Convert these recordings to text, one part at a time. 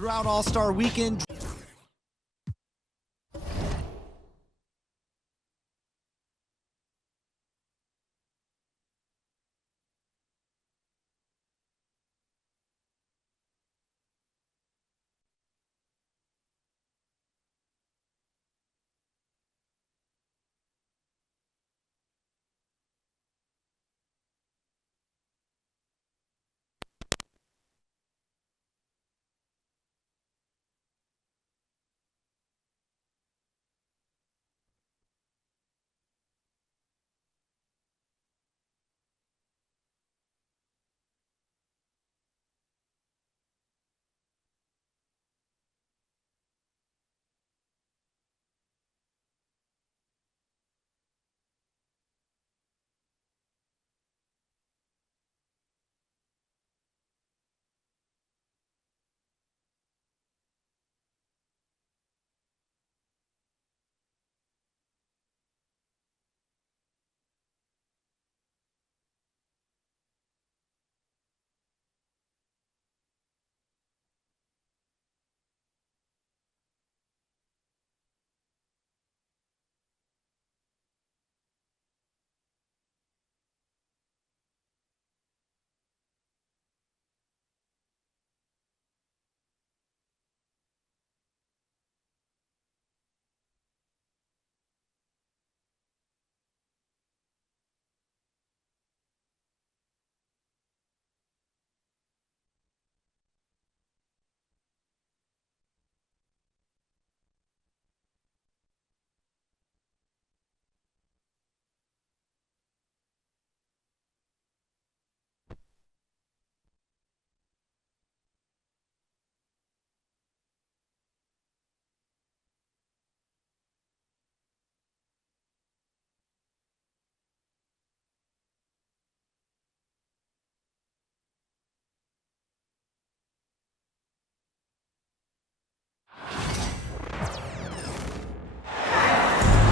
throughout All-Star Weekend.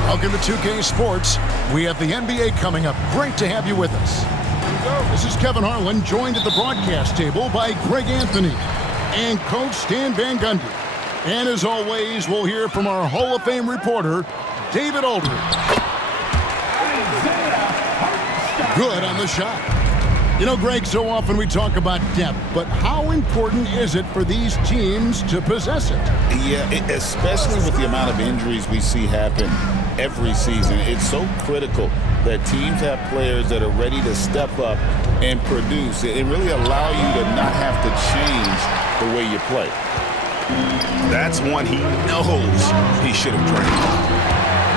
Welcome to 2K Sports. We have the NBA coming up. Great to have you with us. This is Kevin Harlan, joined at the broadcast table by Greg Anthony and Coach Stan Van Gundy. And as always, we'll hear from our Hall of Fame reporter, David Aldridge. Good on the shot. You know, Greg, so often we talk about depth, but how important is it for these teams to possess it? Yeah, especially with the amount of injuries we see happen every season. It's so critical that teams have players that are ready to step up and produce and really allow you to not have to change the way you play. That's one he knows he should have drank.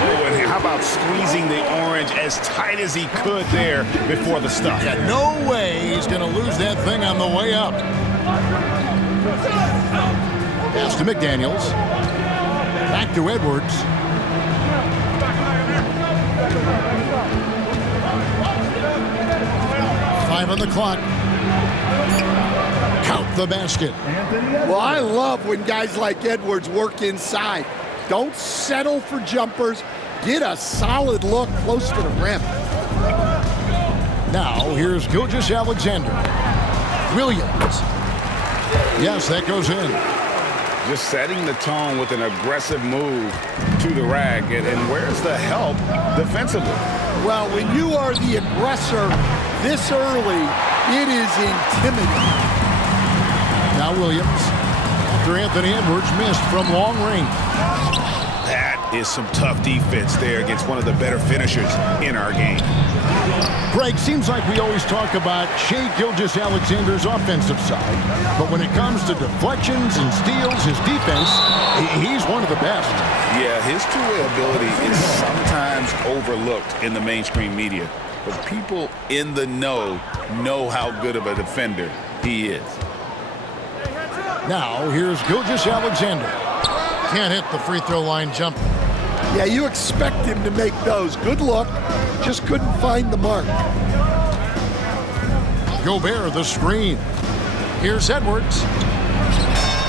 Oh, and how about squeezing the orange as tight as he could there before the stuff? Yeah, no way he's going to lose that thing on the way up. Pass to McDaniels. Back to Edwards. Five on the clock. Count the basket. Well, I love when guys like Edwards work inside. Don't settle for jumpers. Get a solid look close to the rim. Now, here's Gilgeous-Alexander. Williams. Yes, that goes in. Just setting the tone with an aggressive move to the rack. And where's the help defensively? Well, when you are the aggressor this early, it is intimidating. Now Williams. After Anthony Edwards missed from long range. That is some tough defense there against one of the better finishers in our game. Greg, seems like we always talk about Shai Gilgeous-Alexander's offensive side, but when it comes to deflections and steals, his defense, he's one of the best. Yeah, his two-way ability is sometimes overlooked in the mainstream media, but people in the know how good of a defender he is. Now, here's Gilgeous-Alexander. Can't hit the free throw line jumper. Yeah, you expect him to make those. Good look, just couldn't find the mark. Gobert, the screen. Here's Edwards.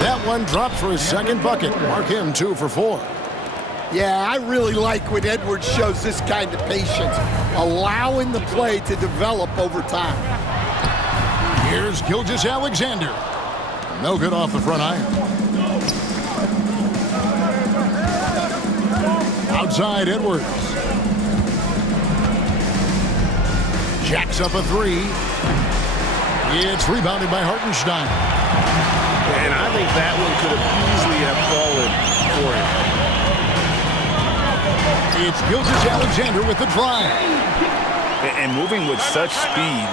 That one dropped for his second bucket. Mark him 2 for 4. Yeah, I really like when Edwards shows this kind of patience, allowing the play to develop over time. Here's Gilgeous-Alexander. No good off the front iron. Outside Edwards. Jacks up a three. It's rebounded by Hartenstein. And I think that one could have easily have fallen for him. It's Gilgeous-Alexander with the drive. And moving with such speed.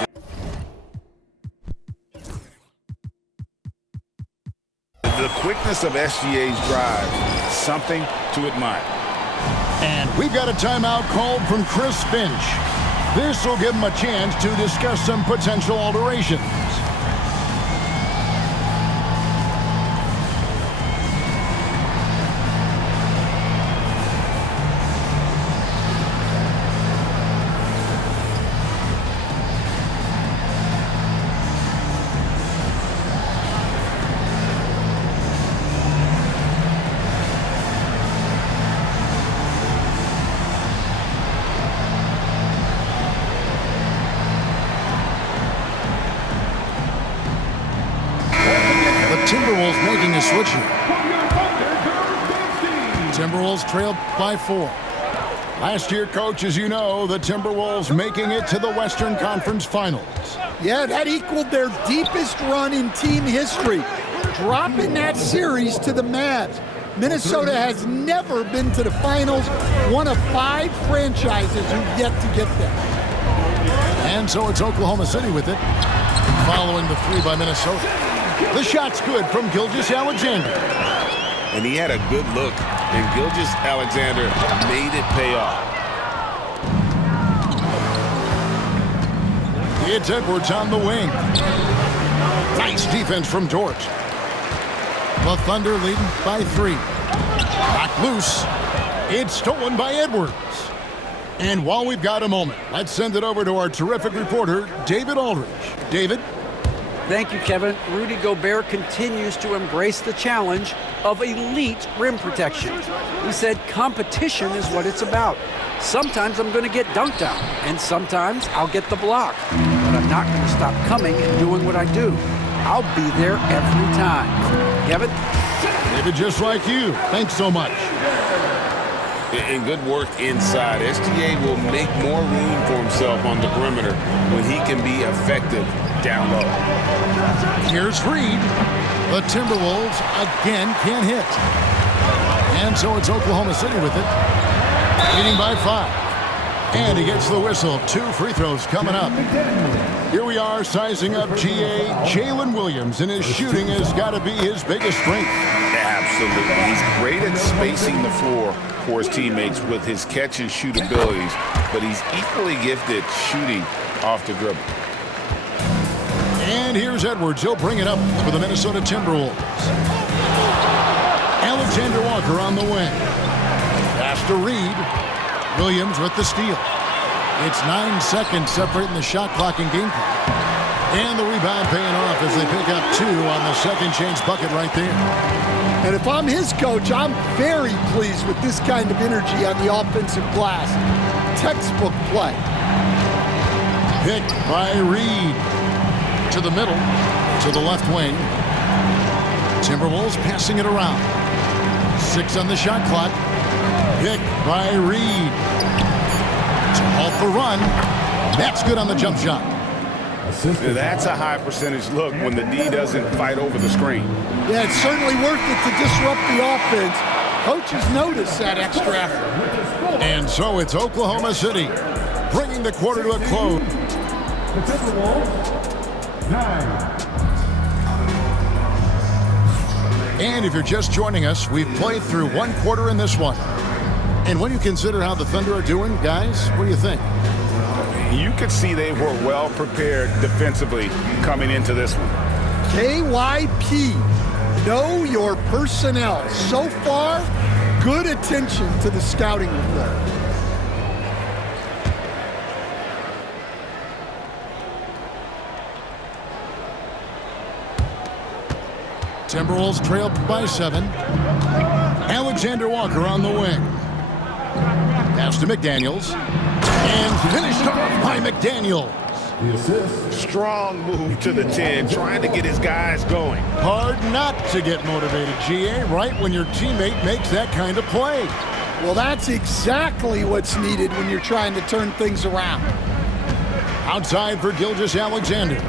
The quickness of SGA's drive, something to admire. And we've got a timeout called from Chris Finch. This will give him a chance to discuss some potential alterations. Timberwolves making a switch here. Timberwolves trailed by 4. Last year, Coach, as you know, the Timberwolves making it to the Western Conference Finals. Yeah, that equaled their deepest run in team history, dropping that series to the Mavs. Minnesota has never been to the finals, one of 5 franchises who've yet to get there. And so it's Oklahoma City with it, following the 3 by Minnesota. The shot's good from Gilgeous-Alexander. And he had a good look, and Gilgeous-Alexander made it pay off. It's Edwards on the wing. Nice defense from Dort. The Thunder leading by 3. Knocked loose. It's stolen by Edwards. And while we've got a moment, let's send it over to our terrific reporter, David Aldridge. David? Thank you, Kevin. Rudy Gobert continues to embrace the challenge of elite rim protection. He said competition is what it's about. Sometimes I'm going to get dunked on, and sometimes I'll get the block. But I'm not going to stop coming and doing what I do. I'll be there every time. Kevin? David, just like you. Thanks so much. And good work inside. SGA will make more room for himself on the perimeter when he can be effective down low. Here's Reed. The Timberwolves again can't hit. And so it's Oklahoma City with it. Leading by 5. And he gets the whistle. 2 free throws coming up. Here we are sizing up GA. Jalen Williams, and his shooting has got to be his biggest strength. Absolutely. He's great at spacing the floor for his teammates with his catch and shoot abilities, but he's equally gifted shooting off the dribble. And here's Edwards. He'll bring it up for the Minnesota Timberwolves. Alexander Walker on the wing. Pass to Reed. Williams with the steal. It's 9 seconds separating the shot clock and game clock. And the rebound paying off as they pick up 2 on the second chance bucket right there. And if I'm his coach, I'm very pleased with this kind of energy on the offensive glass. Textbook play. Picked by Reed. To the middle, to the left wing. Timberwolves passing it around. 6 on the shot clock. Picked by Reed. To halt the run. That's good on the jump shot. That's a high percentage look when the D doesn't fight over the screen. Yeah, it's certainly worth it to disrupt the offense. Coaches notice that extra effort. And so it's Oklahoma City bringing the quarter to a close. The Timberwolves, 9. And if you're just joining us, we've played through 1 quarter in this one. And when you consider how the Thunder are doing, guys, what do you think? You could see they were well prepared defensively coming into this one. KYP, know your personnel. So far, good attention to the scouting report. Timberwolves trail by 7. Alexander Walker on the wing. Pass to McDaniels. And finished off by McDaniels. The assist. Strong move to the 10, trying to get his guys going. Hard not to get motivated, GA, right when your teammate makes that kind of play. Well, that's exactly what's needed when you're trying to turn things around. Outside for Gilgeous-Alexander.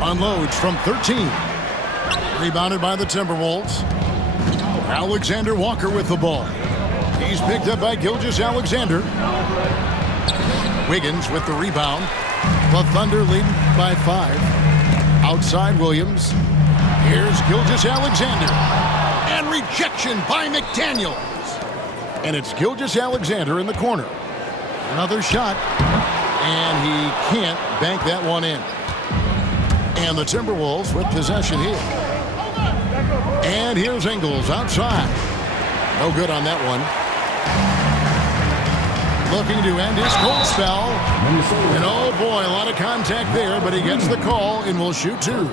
Unloads from 13. Rebounded by the Timberwolves. Alexander Walker with the ball. He's picked up by Gilgeous-Alexander. Wiggins with the rebound. The Thunder lead by 5. Outside Williams. Here's Gilgeous-Alexander. And rejection by McDaniels. And it's Gilgeous-Alexander in the corner. Another shot. And he can't bank that one in. And the Timberwolves with possession here. And here's Ingles outside. No good on that one. Looking to end his cold spell. And oh boy, a lot of contact there, but he gets the call and will shoot 2.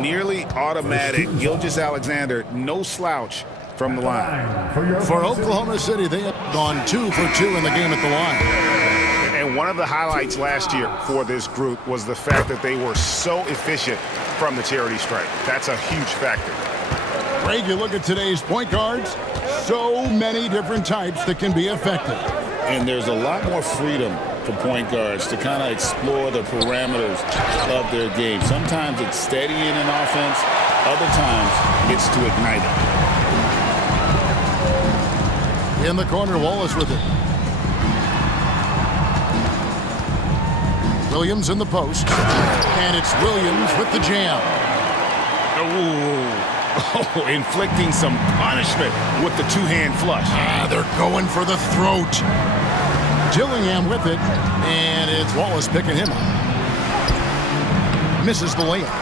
Nearly automatic. Gilgeous-Alexander, no slouch from the line. For Oklahoma City, they have gone 2 for 2 in the game at the line. And one of the highlights last year for this group was the fact that they were so efficient from the charity stripe. That's a huge factor. Greg, you look at today's point guards, so many different types that can be effective. And there's a lot more freedom for point guards to kind of explore the parameters of their game. Sometimes it's steadying an offense. Other times it's to ignite it. In the corner, Wallace with it. Williams in the post. And it's Williams with the jam. Oh, inflicting some punishment with the two-hand flush. They're going for the throat. Dillingham with it, and it's Wallace picking him up. Misses the layup.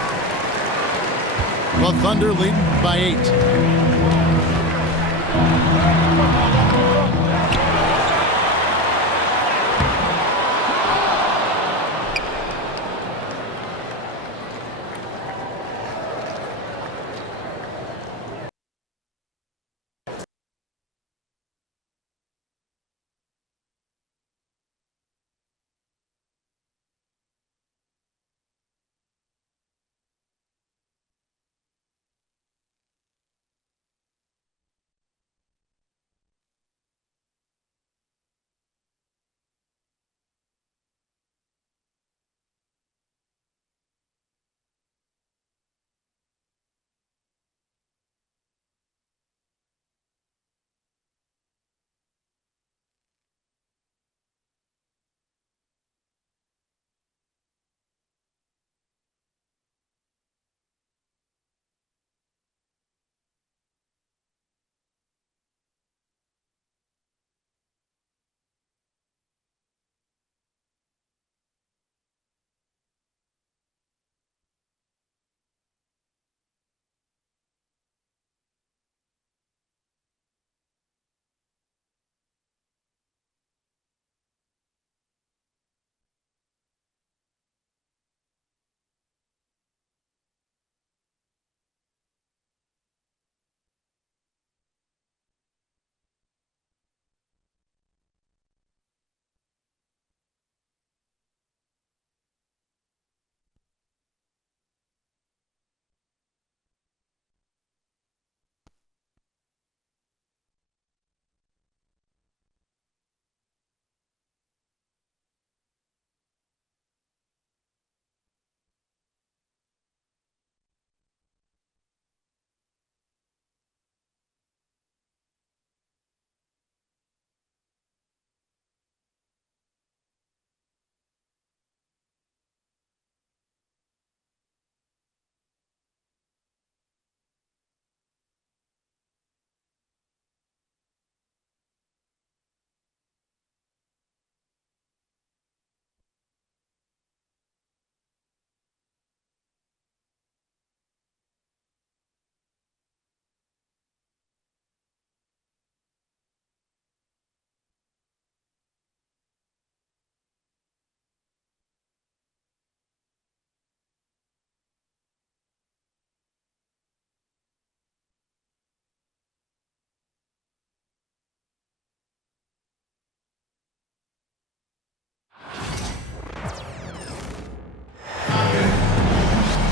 The Thunder lead by 8.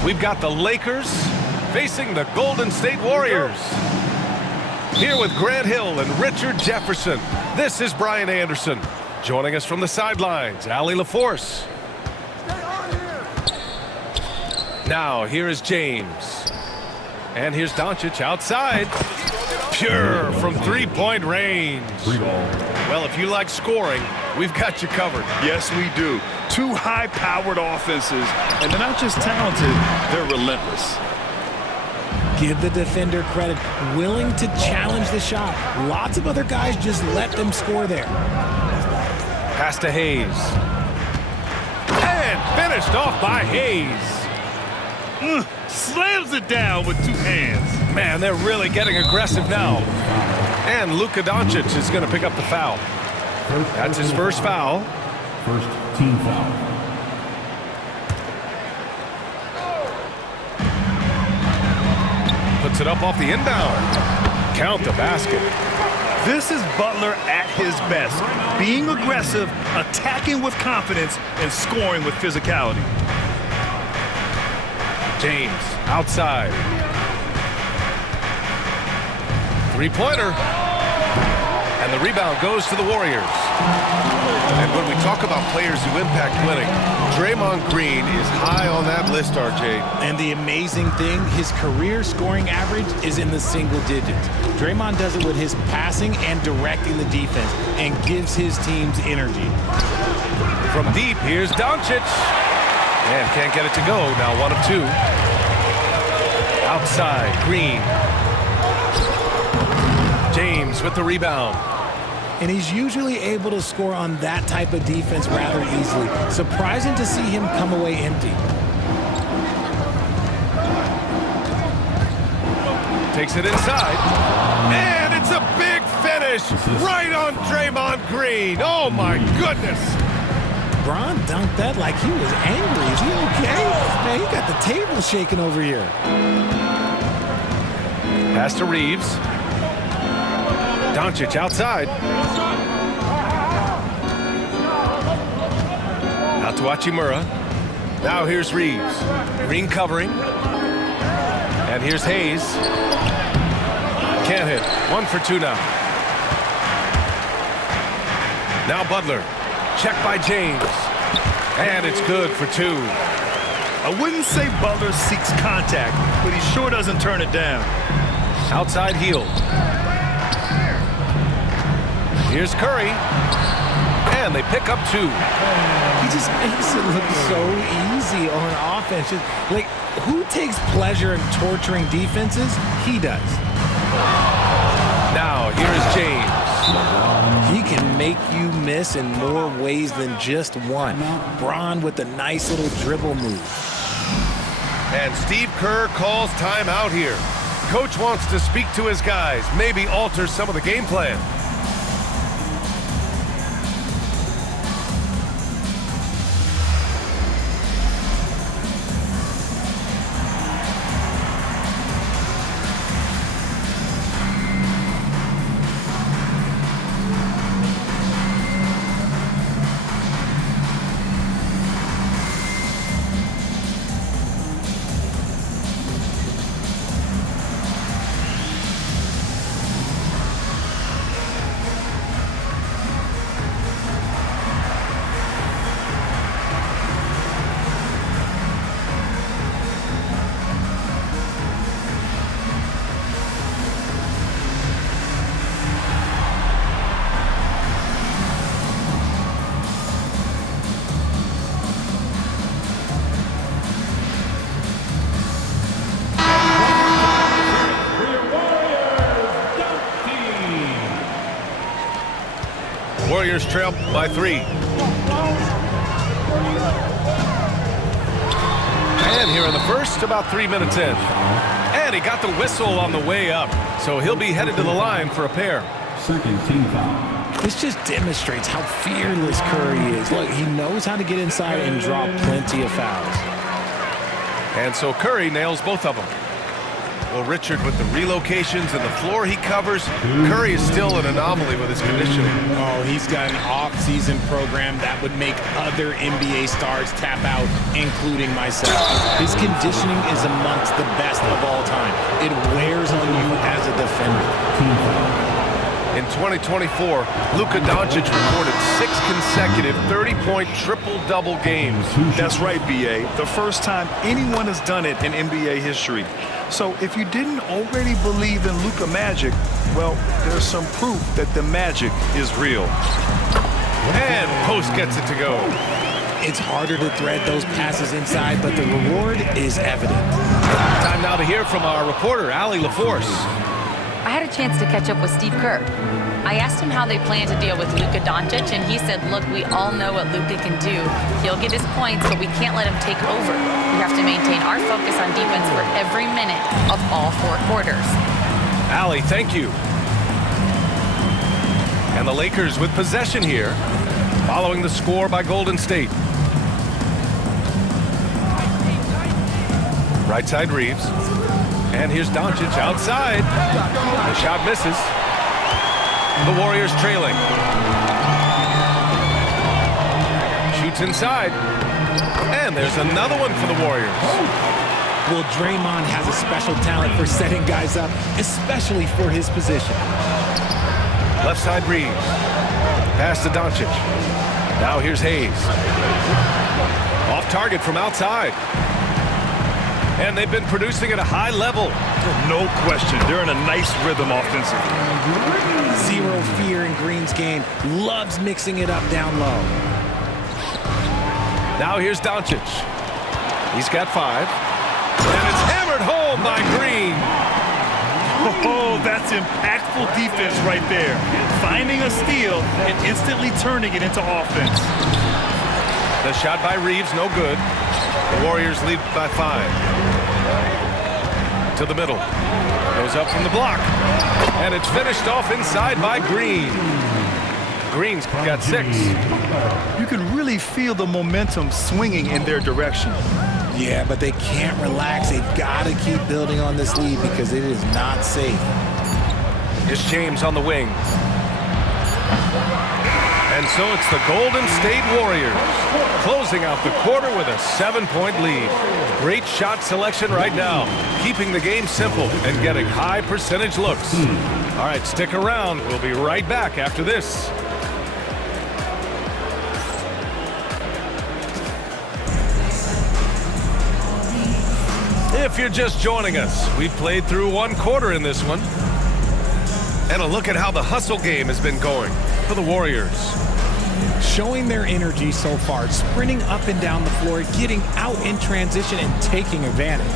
We've got the Lakers facing the Golden State Warriors. Here with Grant Hill and Richard Jefferson, this is Brian Anderson. Joining us from the sidelines, Allie LaForce. Now, here is James. And here's Doncic outside. Pure from three-point range. Well, if you like scoring, we've got you covered. Yes, we do. Two high-powered offenses, and they're not just talented, they're relentless. Give the defender credit, willing to challenge the shot. Lots of other guys just let them score there. Pass to Hayes. And finished off by Hayes. Slams it down with two hands. Man, they're really getting aggressive now. And Luka Doncic is going to pick up the foul. That's his first foul. First team foul. Puts it up off the inbound. Count the basket. This is Butler at his best. Being aggressive, attacking with confidence, and scoring with physicality. James outside. Three-pointer. And the rebound goes to the Warriors. And when we talk about players who impact winning, Draymond Green is high on that list, RJ. And the amazing thing, his career scoring average is in the single digits. Draymond does it with his passing and directing the defense and gives his teams energy. From deep, here's Doncic. And can't get it to go. Now 1 of 2. Outside, Green. James with the rebound. And he's usually able to score on that type of defense rather easily. Surprising to see him come away empty. Takes it inside. And it's a big finish right on Draymond Green. Oh, my goodness. Bron dunked that like he was angry. Is he okay? Man, he got the table shaking over here. Pass to Reeves. Doncic outside. Out to Hachimura. Now here's Reeves. Green covering. And here's Hayes. Can't hit. 1 for 2 now. Now Butler. Check by James. And it's good for 2. I wouldn't say Butler seeks contact, but he sure doesn't turn it down. Outside heel. Here's Curry. And they pick up 2. He just makes it look so easy on offense. Just, like, who takes pleasure in torturing defenses? He does. Now, here's James. He can make you miss in more ways than just one. Bron with a nice little dribble move. And Steve Kerr calls timeout here. Coach wants to speak to his guys, maybe alter some of the game plan. Warriors trail by 3. And here in the first, about 3 minutes in. And he got the whistle on the way up, so he'll be headed to the line for a pair. Second team foul. This just demonstrates how fearless Curry is. Look, he knows how to get inside and draw plenty of fouls. And so Curry nails both of them. Well, Richard, with the relocations and the floor he covers, Curry is still an anomaly with his conditioning. Oh, he's got an off-season program that would make other NBA stars tap out, including myself. His conditioning is amongst the best of all time. It wears on you as a defender. In 2024, Luka Doncic recorded 6 consecutive 30-point triple-double games. That's right, B.A. The first time anyone has done it in NBA history. So if you didn't already believe in Luka Magic, well, there's some proof that the magic is real. And Post gets it to go. It's harder to thread those passes inside, but the reward is evident. Time now to hear from our reporter, Allie LaForce. I had a chance to catch up with Steve Kerr. I asked him how they plan to deal with Luka Doncic, and he said, look, we all know what Luka can do. He'll get his points, but we can't let him take over. We have to maintain our focus on defense for every minute of all 4 quarters. Allie, thank you. And the Lakers with possession here, following the score by Golden State. Right side Reeves. And here's Doncic outside. The shot misses. The Warriors trailing. Shoots inside. And there's another one for the Warriors. Well, Draymond has a special talent for setting guys up, especially for his position. Left side Reeves. Pass to Doncic. Now here's Hayes. Off target from outside. And they've been producing at a high level. No question. They're in a nice rhythm offensively. Zero fear in Green's game. Loves mixing it up down low. Now here's Doncic. He's got 5. And it's hammered home by Green. Oh, that's impactful defense right there. Finding a steal and instantly turning it into offense. The shot by Reeves, no good. The Warriors lead by 5. To the middle. Goes up from the block. And it's finished off inside by Green. Green's got 6. You can really feel the momentum swinging in their direction. Yeah, but they can't relax. They've got to keep building on this lead because it is not safe. Here's James on the wing. And so it's the Golden State Warriors closing out the quarter with a 7-point lead. Great shot selection right now, keeping the game simple and getting high percentage looks. All right, stick around. We'll be right back after this. If you're just joining us, we've played through 1 quarter in this one. And a look at how the hustle game has been going for the Warriors. Showing their energy so far, sprinting up and down the floor, getting out in transition and taking advantage.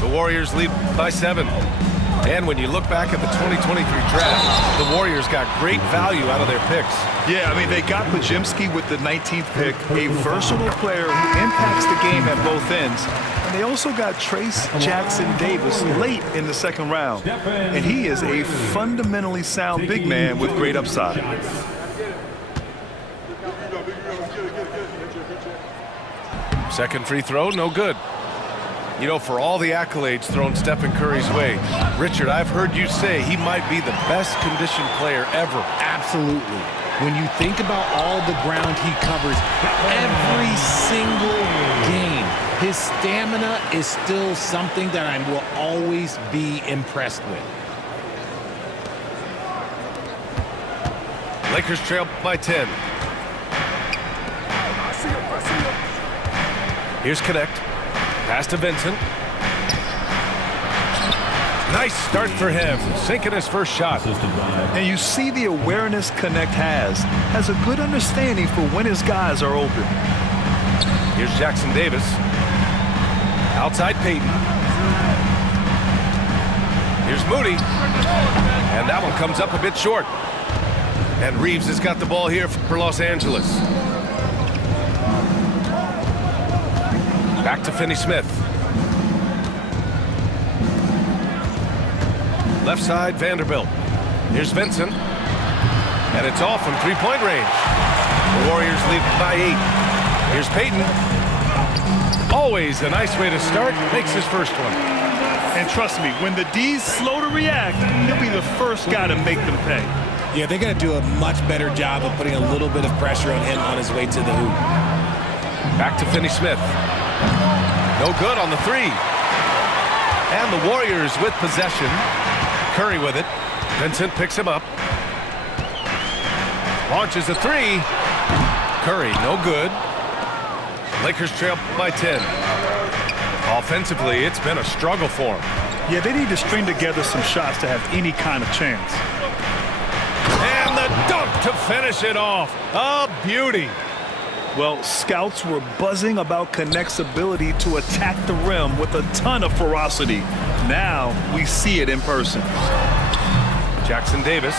The Warriors lead by 7. And when you look back at the 2023 draft, the Warriors got great value out of their picks. Yeah, I mean, they got Podziemski with the 19th pick, a versatile player who impacts the game at both ends. And they also got Trace Jackson-Davis late in the 2nd round. And he is a fundamentally sound big man with great upside. Second free throw, no good. You know, for all the accolades thrown Stephen Curry's way, Richard, I've heard you say he might be the best conditioned player ever. Absolutely. When you think about all the ground he covers every single game, his stamina is still something that I will always be impressed with. Lakers trail by 10. Here's Connect. Pass to Vincent. Nice start for him, sinking his first shot. And you see the awareness Connect has a good understanding for when his guys are open. Here's Jackson Davis. Outside Payton. Here's Moody. And that one comes up a bit short. And Reeves has got the ball here for Los Angeles. Back to Finney-Smith. Left side, Vanderbilt. Here's Vincent. And it's off from 3-point range. The Warriors lead by 8. Here's Peyton. Always a nice way to start. Makes his first one. And trust me, when the D's slow to react, he'll be the first guy to make them pay. Yeah, they're going to do a much better job of putting a little bit of pressure on him on his way to the hoop. Back to Finney Smith. No good on the three. And the Warriors with possession. Curry with it. Vincent picks him up. Launches a three. Curry, no good. Lakers trail by 10. Offensively, it's been a struggle for them. Yeah, they need to string together some shots to have any kind of chance. And the dunk to finish it off. A beauty. Well, scouts were buzzing about Connect's ability to attack the rim with a ton of ferocity. Now we see it in person. Jackson Davis.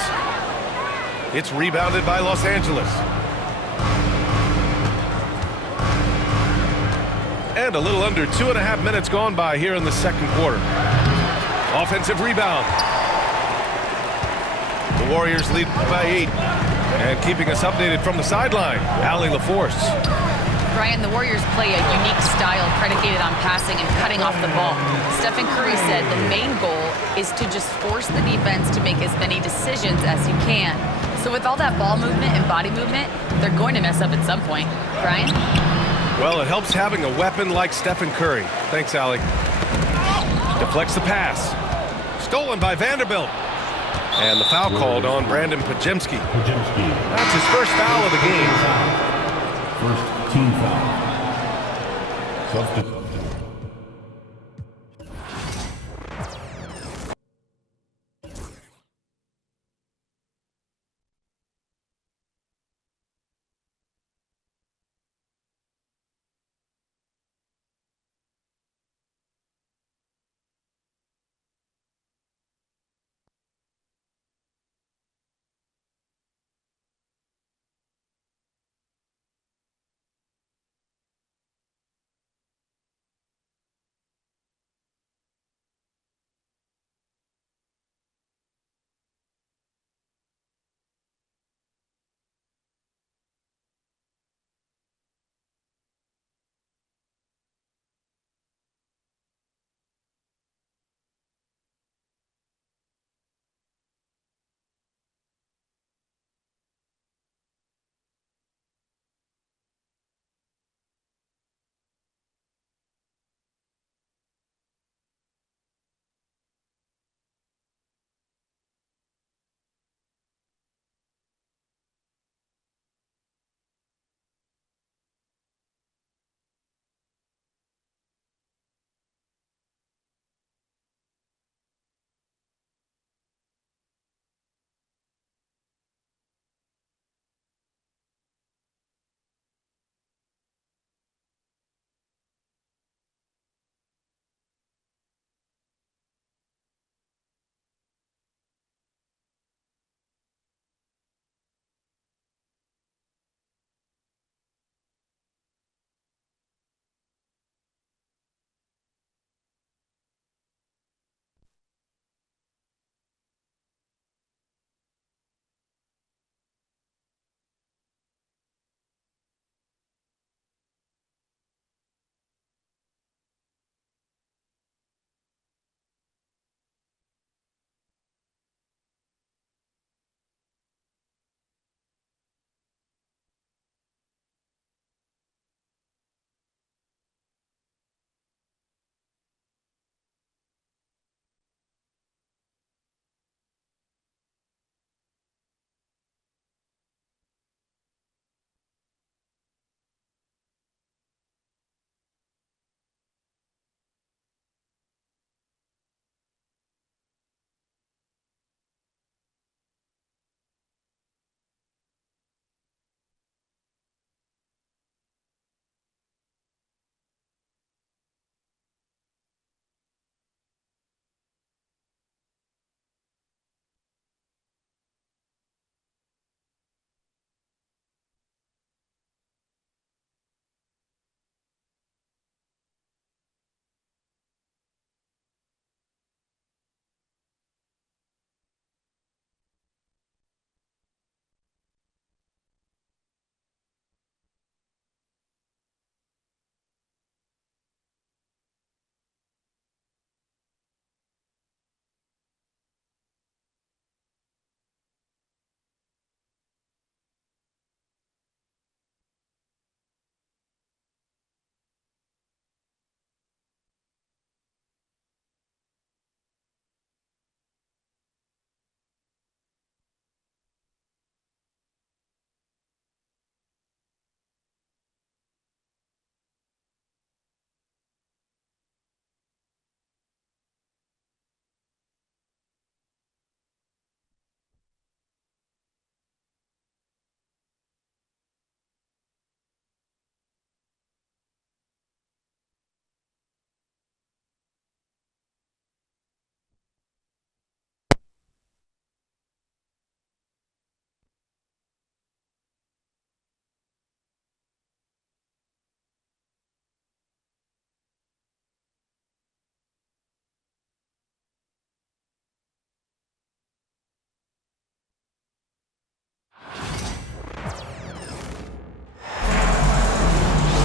It's rebounded by Los Angeles. And a little under 2.5 minutes gone by here in the second quarter. Offensive rebound. The Warriors lead by 8. And keeping us updated from the sideline, Allie LaForce. Brian, the Warriors play a unique style predicated on passing and cutting off the ball. Stephen Curry said the main goal is to just force the defense to make as many decisions as you can. So with all that ball movement and body movement, they're going to mess up at some point. Brian? Well, it helps having a weapon like Stephen Curry. Thanks, Allie. Deflects the pass. Stolen by Vanderbilt. And the foul called on Brandon Podziemski. That's his first foul of the game. First team foul. Substitute.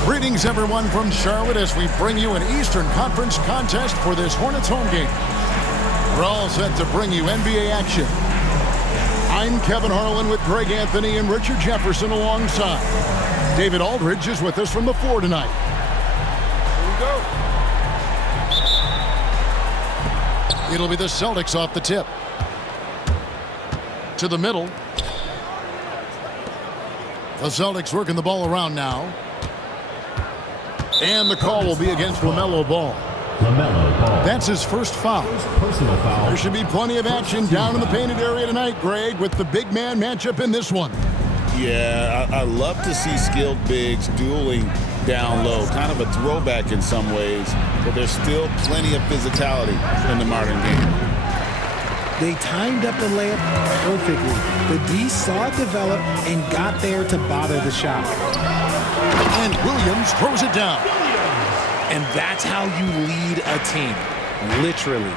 Greetings, everyone, from Charlotte as we bring you an Eastern Conference contest for this Hornets home game. We're all set to bring you NBA action. I'm Kevin Harlan with Greg Anthony and Richard Jefferson alongside. David Aldridge is with us from the floor tonight. Here we go. It'll be the Celtics off the tip. To the middle. The Celtics working the ball around now. And the call will be against LaMelo Ball. LaMelo Ball. That's his first foul. Personal foul. There should be plenty of action down in the painted area tonight, Greg, with the big man matchup in this one. Yeah, I love to see skilled bigs dueling down low. Kind of a throwback in some ways, but there's still plenty of physicality in the modern game. They timed up the layup perfectly. The D saw it develop and got there to bother the shot. And Williams throws it down. And that's how you lead a team, literally.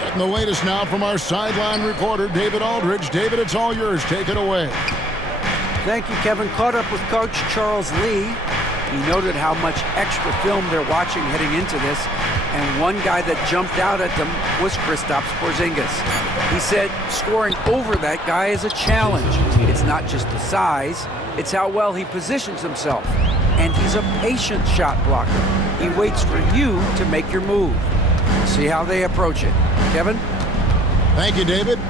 Getting the latest now from our sideline reporter, David Aldridge. David, it's all yours. Take it away. Thank you, Kevin. Caught up with Coach Charles Lee. He noted how much extra film they're watching heading into this, and one guy that jumped out at them was Kristaps Porzingis. He said scoring over that guy is a challenge. It's not just the size, it's how well he positions himself. And he's a patient shot blocker. He waits for you to make your move. See how they approach it. Kevin? Thank you, David.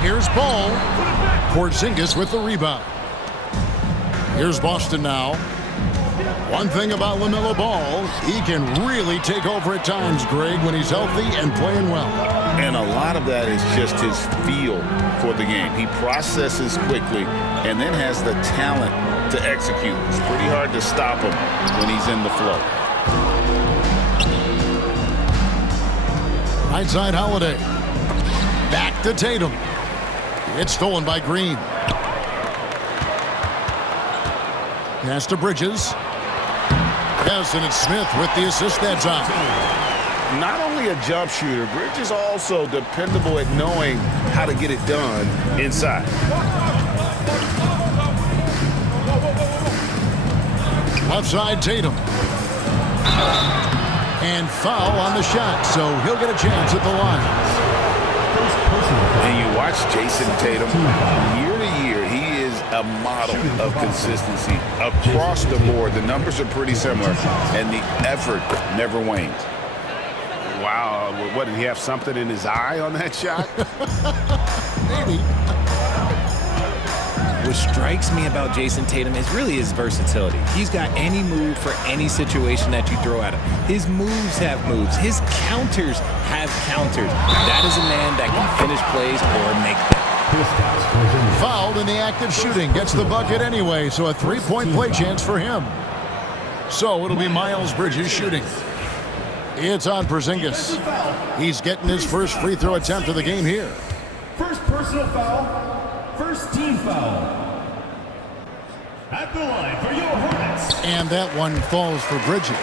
Here's Ball. Porzingis with the rebound. Here's Boston now. One thing about LaMelo Ball, he can really take over at times, Greg, when he's healthy and playing well. And a lot of that is just his feel for the game. He processes quickly and then has the talent to execute. It's pretty hard to stop him when he's in the flow. Right side Holiday. Back to Tatum. It's stolen by Green. Pass to Bridges. Yes, and it's Smith with the assist that time. Not only a jump shooter, Bridges also dependable at knowing how to get it done inside. Left side Tatum. And foul on the shot, so he'll get a chance at the line. And you watch Jason Tatum year to year, he is a model of consistency across the board. The numbers are pretty similar, and the effort never wanes. Wow, what, did he have something in his eye on that shot? Maybe. What strikes me about Jason Tatum is really his versatility. He's got any move for any situation that you throw at him. His moves have moves. His counters have counters. That is a man that can finish plays or make them. Fouled in the act of shooting. Gets the bucket anyway, so a three-point play chance for him. So it'll be Miles Bridges shooting. It's on Porzingis. He's getting his first free throw attempt of the game here. First personal foul. First team foul. At the line for your Hornets. And that one falls for Bridges.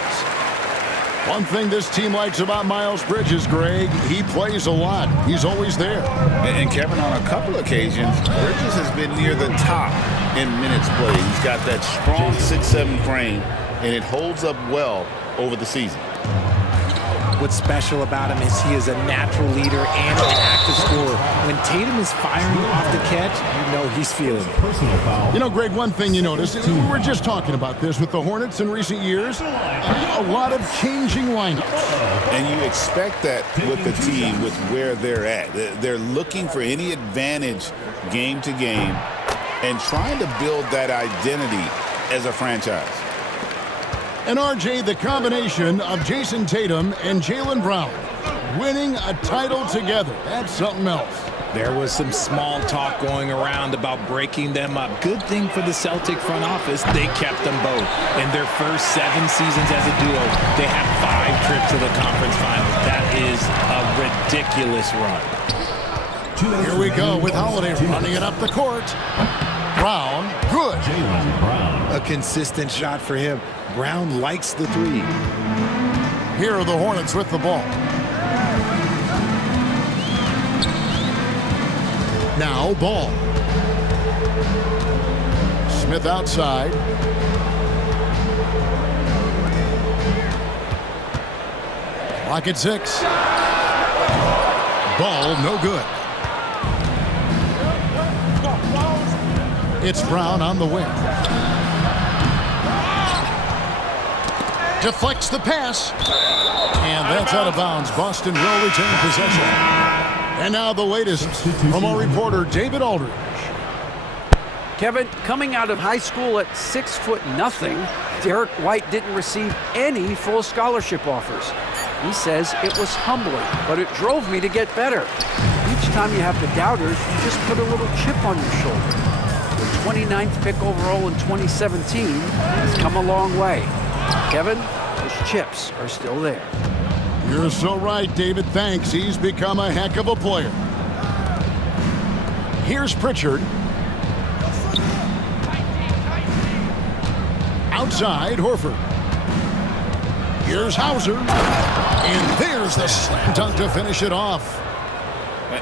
One thing this team likes about Miles Bridges, Greg, he plays a lot. He's always there. And Kevin, on a couple occasions, Bridges has been near the top in minutes played. He's got that strong 6'7" frame, and it holds up well over the season. What's special about him is he is a natural leader and an active scorer. When Tatum is firing off the catch, you know he's feeling it. Personal foul. You know, Greg, one thing you notice, we were just talking about this with the Hornets in recent years, a lot of changing lineups. And you expect that with the team, with where they're at. They're looking for any advantage game to game and trying to build that identity as a franchise. And RJ, the combination of Jason Tatum and Jaylen Brown winning a title together. That's something else. There was some small talk going around about breaking them up. Good thing for the Celtic front office, they kept them both. In their first 7 seasons as a duo, they have 5 trips to the conference finals. That is a ridiculous run. Here we go with Holiday running it up the court. Brown, good. A consistent shot for him. Brown likes the three. Here are the Hornets with the ball. Now Ball. Smith outside. Clock at 6. Ball no good. It's Brown on the wing. Deflects the pass. And that's out of bounds. Boston will retain possession. And now the latest from our reporter, David Aldridge. Kevin, coming out of high school at 6'0", Derek White didn't receive any full scholarship offers. He says it was humbling, but it drove me to get better. Each time you have the doubters, you just put a little chip on your shoulder. The 29th pick overall in 2017 has come a long way. Kevin, those chips are still there. You're so right, David. Thanks. He's become a heck of a player. Here's Pritchard. Outside, Horford. Here's Hauser. And there's the slam dunk to finish it off.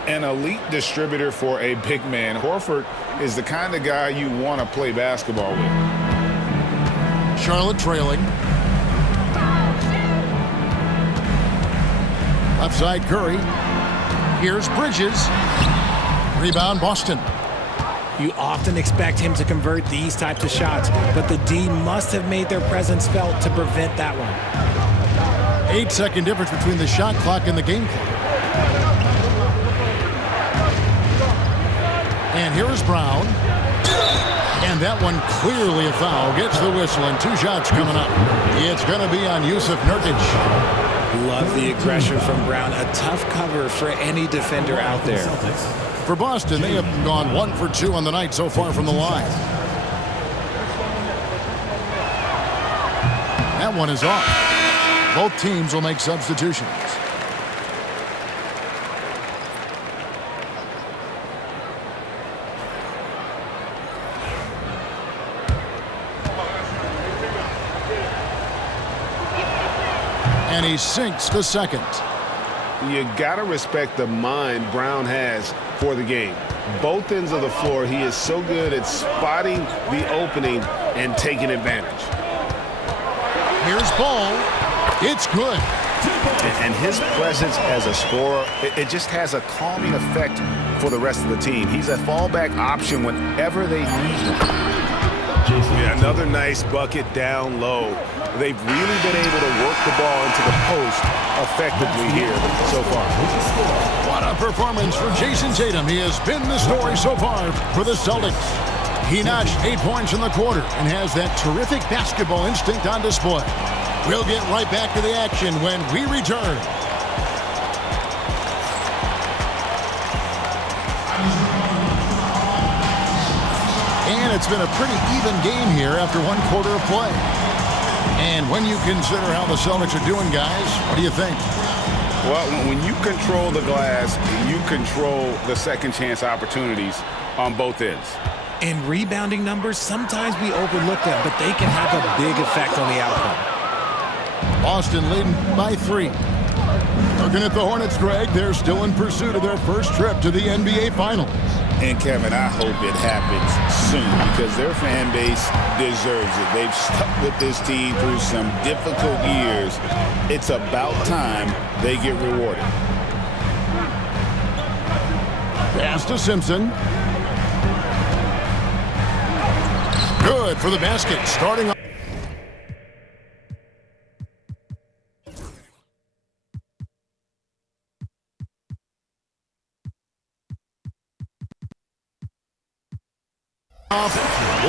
An elite distributor for a big man. Horford is the kind of guy you want to play basketball with. Charlotte trailing. Left side, Curry. Here's Bridges. Rebound, Boston. You often expect him to convert these types of shots, but the D must have made their presence felt to prevent that one. 8-second difference between the shot clock and the game clock. And here is Brown. And that one clearly a foul. Gets the whistle and 2 shots coming up. It's going to be on Yusuf Nurkic. Love the aggression from Brown. A tough cover for any defender out there. For Boston, they have gone 1 for 2 on the night so far from the line. That one is off. Both teams will make substitutions. And he sinks the second. You got to respect the mind Brown has for the game. Both ends of the floor, he is so good at spotting the opening and taking advantage. Here's Ball. It's good. And his presence as a scorer, it just has a calming effect for the rest of the team. He's a fallback option whenever they need him. Yeah, another nice bucket down low. They've really been able to work the ball into the post effectively here so far. What a performance for Jason Tatum. He has been the story so far for the Celtics. He notched 8 points in the quarter and has that terrific basketball instinct on display. We'll get right back to the action when we return. And it's been a pretty even game here after 1 quarter of play. And when you consider how the Celtics are doing, guys, what do you think? Well, when you control the glass, you control the second chance opportunities on both ends. And rebounding numbers, sometimes we overlook them, but they can have a big effect on the outcome. Boston leading by 3. Looking at the Hornets, Greg, they're still in pursuit of their first trip to the NBA Finals. And, Kevin, I hope it happens soon because their fan base deserves it. They've stuck with this team through some difficult years. It's about time they get rewarded. Pass to Simpson. Good for the basket. Starting off.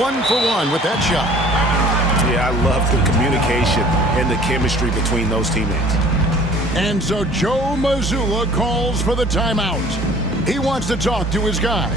One for one with that shot. Yeah, I love the communication and the chemistry between those teammates. And so Joe Mazzulla calls for the timeout. He wants to talk to his guys.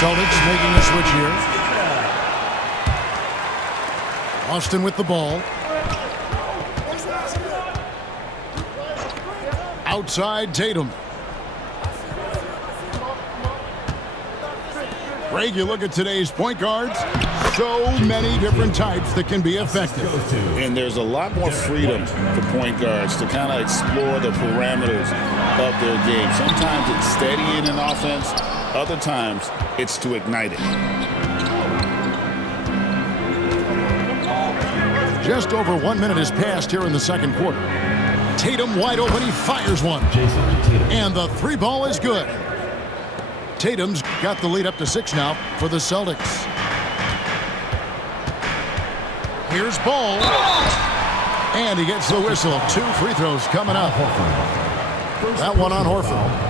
Celtics making a switch here. Austin with the ball. Outside Tatum. Greg, you look at today's point guards, so many different types that can be effective. And there's a lot more freedom for point guards to kind of explore the parameters of their game. Sometimes it's steadying an offense. Other times it's to ignite it. Just over 1 minute has passed here in the second quarter. Tatum wide open. He fires one. And the three ball is good. Tatum's got the lead up to 6 now for the Celtics. Here's Ball. And he gets the whistle. 2 free throws coming up. That one on Horford.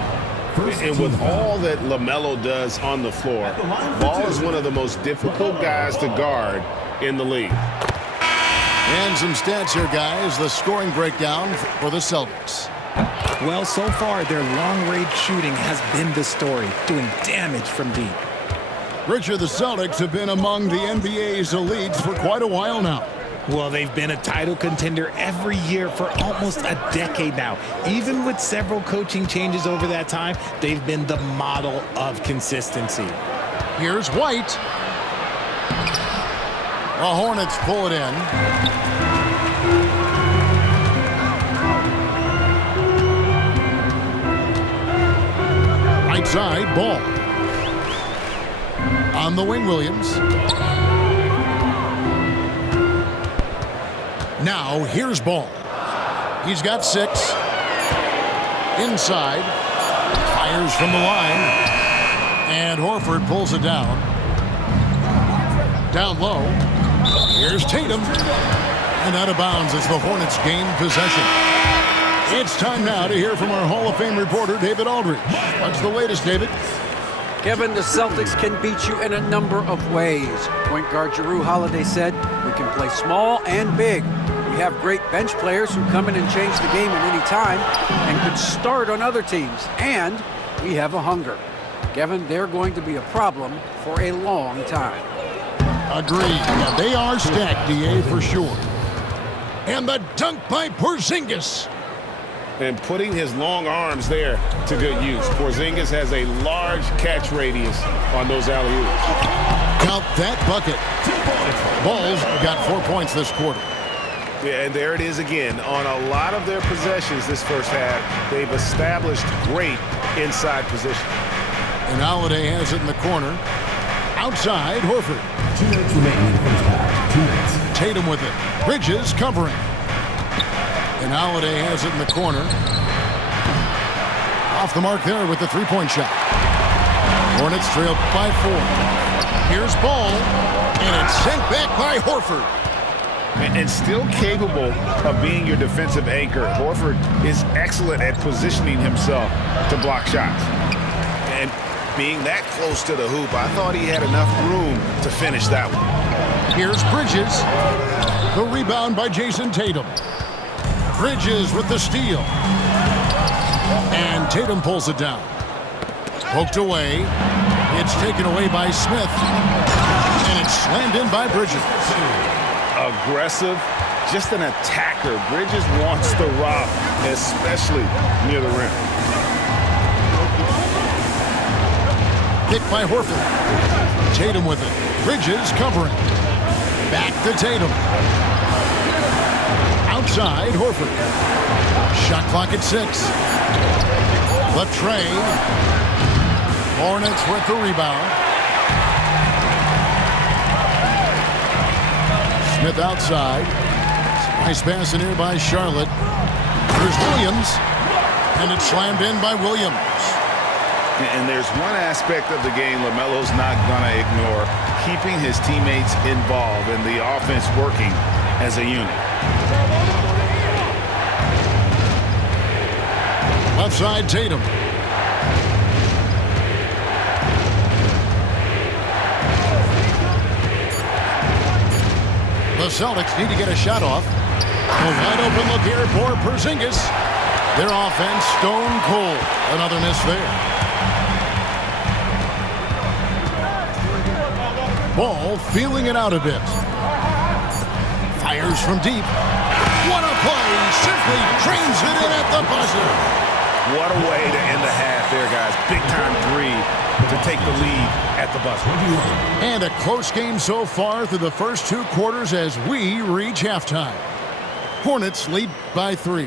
And with all that LaMelo does on the floor, Ball is one of the most difficult guys to guard in the league. And some stats here, guys. The scoring breakdown for the Celtics. Well, so far, their long-range shooting has been the story, doing damage from deep. Richard, the Celtics have been among the NBA's elites for quite a while now. Well, they've been a title contender every year for almost a decade now. Even with several coaching changes over that time, they've been the model of consistency. Here's White. The Hornets pull it in. Right side, Ball. On the wing, Williams. Now, here's Ball. He's got 6. Inside. Fires from the line. And Horford pulls it down. Down low. Here's Tatum. And out of bounds as the Hornets gain possession. It's time now to hear from our Hall of Fame reporter, David Aldridge. What's the latest, David? Kevin, the Celtics can beat you in a number of ways. Point guard Jrue Holiday said, "We can play small and big. We have great bench players who come in and change the game at any time and could start on other teams. And we have a hunger." Kevin, they're going to be a problem for a long time. Agreed. Yeah, they are stacked, DA, for sure. And the dunk by Porzingis. And putting his long arms there to good use. Porzingis has a large catch radius on those alley-oops. Count that bucket. Bulls got 4 points this quarter. Yeah, and there it is again. On a lot of their possessions this first half, they've established great inside position. And Holiday has it in the corner. Outside, Horford. 2 minutes remaining in the first half. 2 minutes. Tatum with it. Bridges covering. And Holiday has it in the corner. Off the mark there with the three-point shot. Hornets trail by 4. Here's Ball. And it's sent back by Horford. And still capable of being your defensive anchor. Horford is excellent at positioning himself to block shots. And being that close to the hoop, I thought he had enough room to finish that one. Here's Bridges. The rebound by Jason Tatum. Bridges with the steal. And Tatum pulls it down. Poked away. It's taken away by Smith. And it's slammed in by Bridges. Aggressive, just an attacker. Bridges wants the rock, especially near the rim. Picked by Horford. Tatum with it. Bridges covering. Back to Tatum. Outside, Horford. Shot clock at 6. Latrey. Hornets with the rebound. Smith outside. Nice pass in here by Charlotte. Here's Williams. And it's slammed in by Williams. And there's one aspect of the game LaMelo's not going to ignore, keeping his teammates involved and the offense working as a unit. Left side, Tatum. The Celtics need to get a shot off. A wide open look here for Porzingis. Their offense stone cold. Another miss there. Ball feeling it out a bit. Fires from deep. What a play! Simply trains it in at the buzzer. What a way to end the half there, guys. Big-time three to take the lead at the buzzer. And a close game so far through the first 2 quarters as we reach halftime. Hornets lead by 3.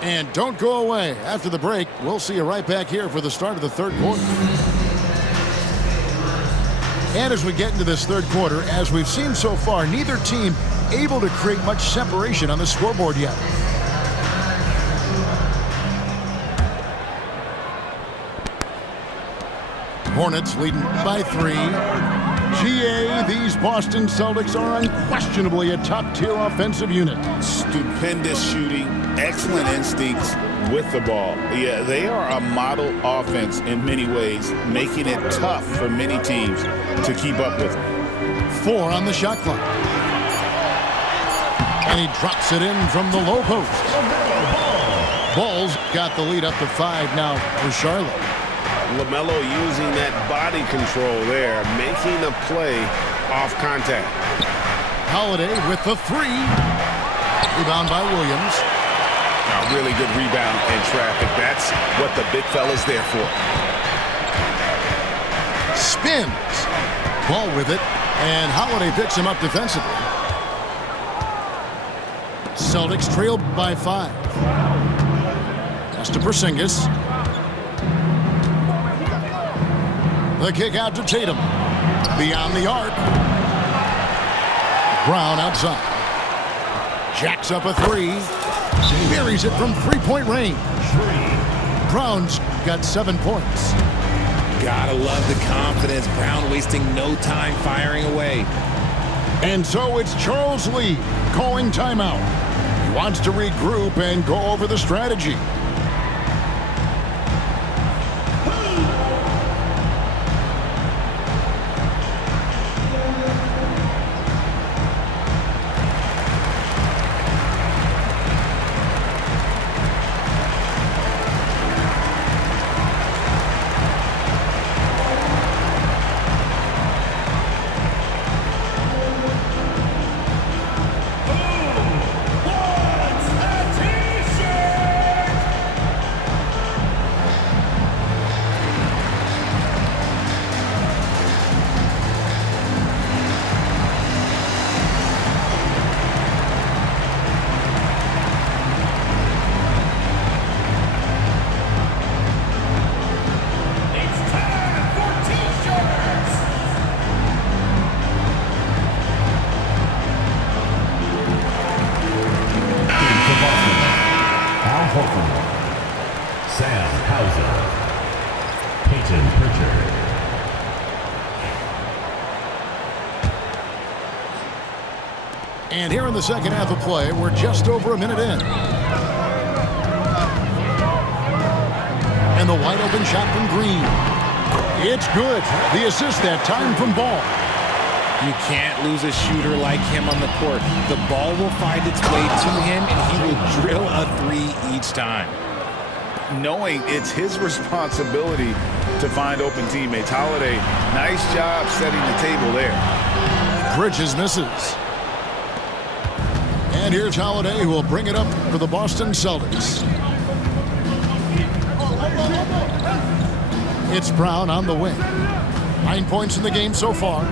And don't go away. After the break, we'll see you right back here for the start of the third quarter. And as we get into this third quarter, as we've seen so far, neither team able to create much separation on the scoreboard yet. Hornets leading by 3. GA, these Boston Celtics are unquestionably a top-tier offensive unit. Stupendous shooting, excellent instincts with the ball. Yeah, they are a model offense in many ways, making it tough for many teams to keep up with. 4 on the shot clock. And he drops it in from the low post. Bulls got the lead up to 5 now for Charlotte. LaMelo using that body control there, making a play off contact. Holiday with the 3. Rebound by Williams. A really good rebound in traffic. That's what the big fella's there for. Spins. Ball with it. And Holiday picks him up defensively. Celtics trailed by 5. Pass to Porzingis. The kick out to Tatum. Beyond the arc. Brown outside. Jacks up a 3. Buries it from 3-point range. Brown's got 7 points. Gotta love the confidence. Brown wasting no time firing away. And so it's Charles Lee calling timeout. He wants to regroup and go over the strategy. And here in the second half of play, we're just over a minute in. And the wide open shot from Green. It's good. The assist that time from Ball. You can't lose a shooter like him on the court. The ball will find its way to him, and he will drill a 3 each time. Knowing it's his responsibility to find open teammates. Holiday, nice job setting the table there. Bridges misses. And here's Holiday, who will bring it up for the Boston Celtics. It's Brown on the wing. 9 points in the game so far.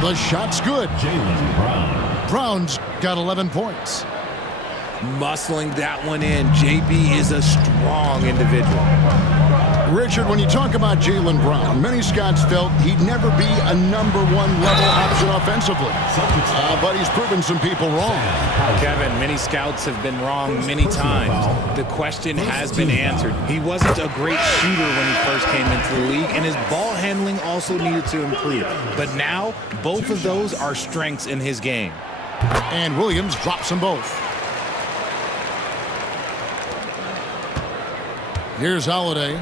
The shot's good. Jaylen Brown. Brown's got 11 points. Muscling that one in. JB is a strong individual. Richard, when you talk about Jaylen Brown, many Scots felt he'd never be a #1 level option offensively. But he's proven some people wrong. Kevin, many scouts have been wrong many times. The question has been answered. He wasn't a great shooter when he first came into the league, and his ball handling also needed to improve. But now, both of those are strengths in his game. And Williams drops them both. Here's Holiday.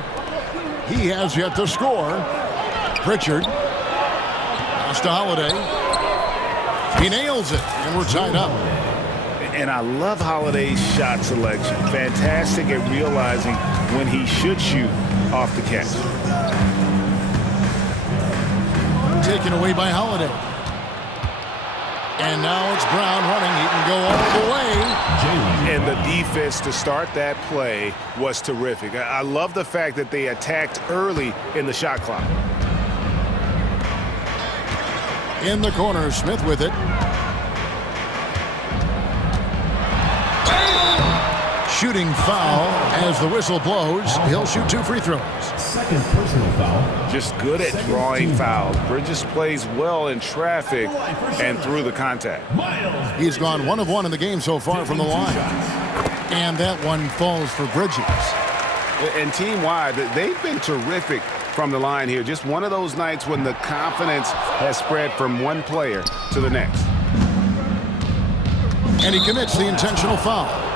He has yet to score. Pritchard. Pass to Holiday. He nails it, and we're tied up. And I love Holiday's shot selection. Fantastic at realizing when he should shoot off the catch. taken away by Holiday. And now it's Brown running. He can go all the way. And the defense to start that play was terrific. I love the fact that they attacked early in the shot clock. In the corner, Smith with it. Shooting foul as the whistle blows. He'll shoot 2 free throws. Second personal foul. Just good at drawing fouls. Bridges plays well in traffic and through the contact. He's gone 1 of 1 in the game so far from the line. And that one falls for Bridges. And team-wide, they've been terrific from the line here. Just one of those nights when the confidence has spread from one player to the next. And he commits the intentional foul.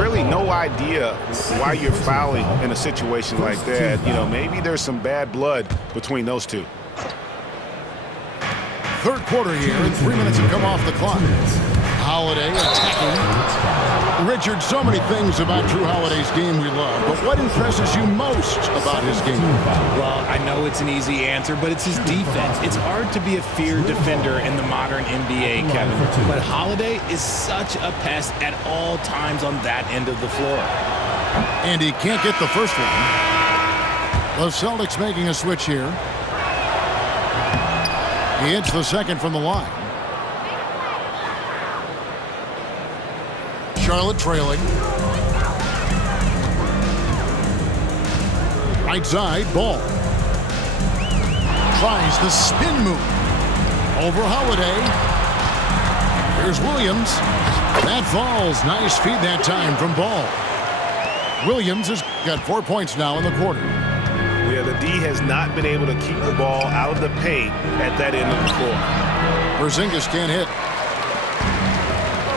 Really no idea why you're fouling in a situation like that. You know, maybe there's some bad blood between those two. Third quarter here, and 3 minutes have come off the clock. Holiday attacking. Richard, so many things about Drew Holiday's game we love, but what impresses you most about his game? Well, I know it's an easy answer, but it's his defense. It's hard to be a feared defender in the modern NBA, Kevin. But Holiday is such a pest at all times on that end of the floor. And he can't get the first one. The Celtics making a switch here. He hits the second from the line. Charlotte trailing. Right side, Ball. Tries the spin move. Over Holiday. Here's Williams. That falls. Nice feed that time from Ball. Williams has got 4 points now in the quarter. Yeah, the D has not been able to keep the ball out of the paint at that end of the court. Porzingis can't hit.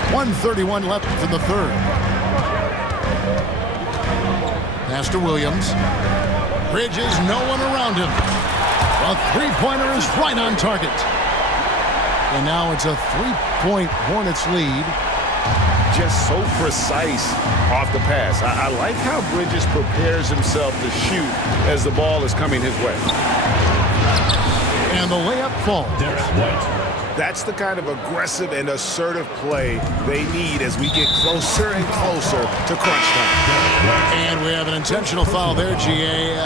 1:31 left in the third. Pass to Williams. Bridges, no one around him. A three-pointer is right on target. And now it's a 3-point Hornets lead. Just so precise off the pass. I like how Bridges prepares himself to shoot as the ball is coming his way. And the layup falls. That's the kind of aggressive and assertive play they need as we get closer and closer to crunch time. And we have an intentional foul there, GA.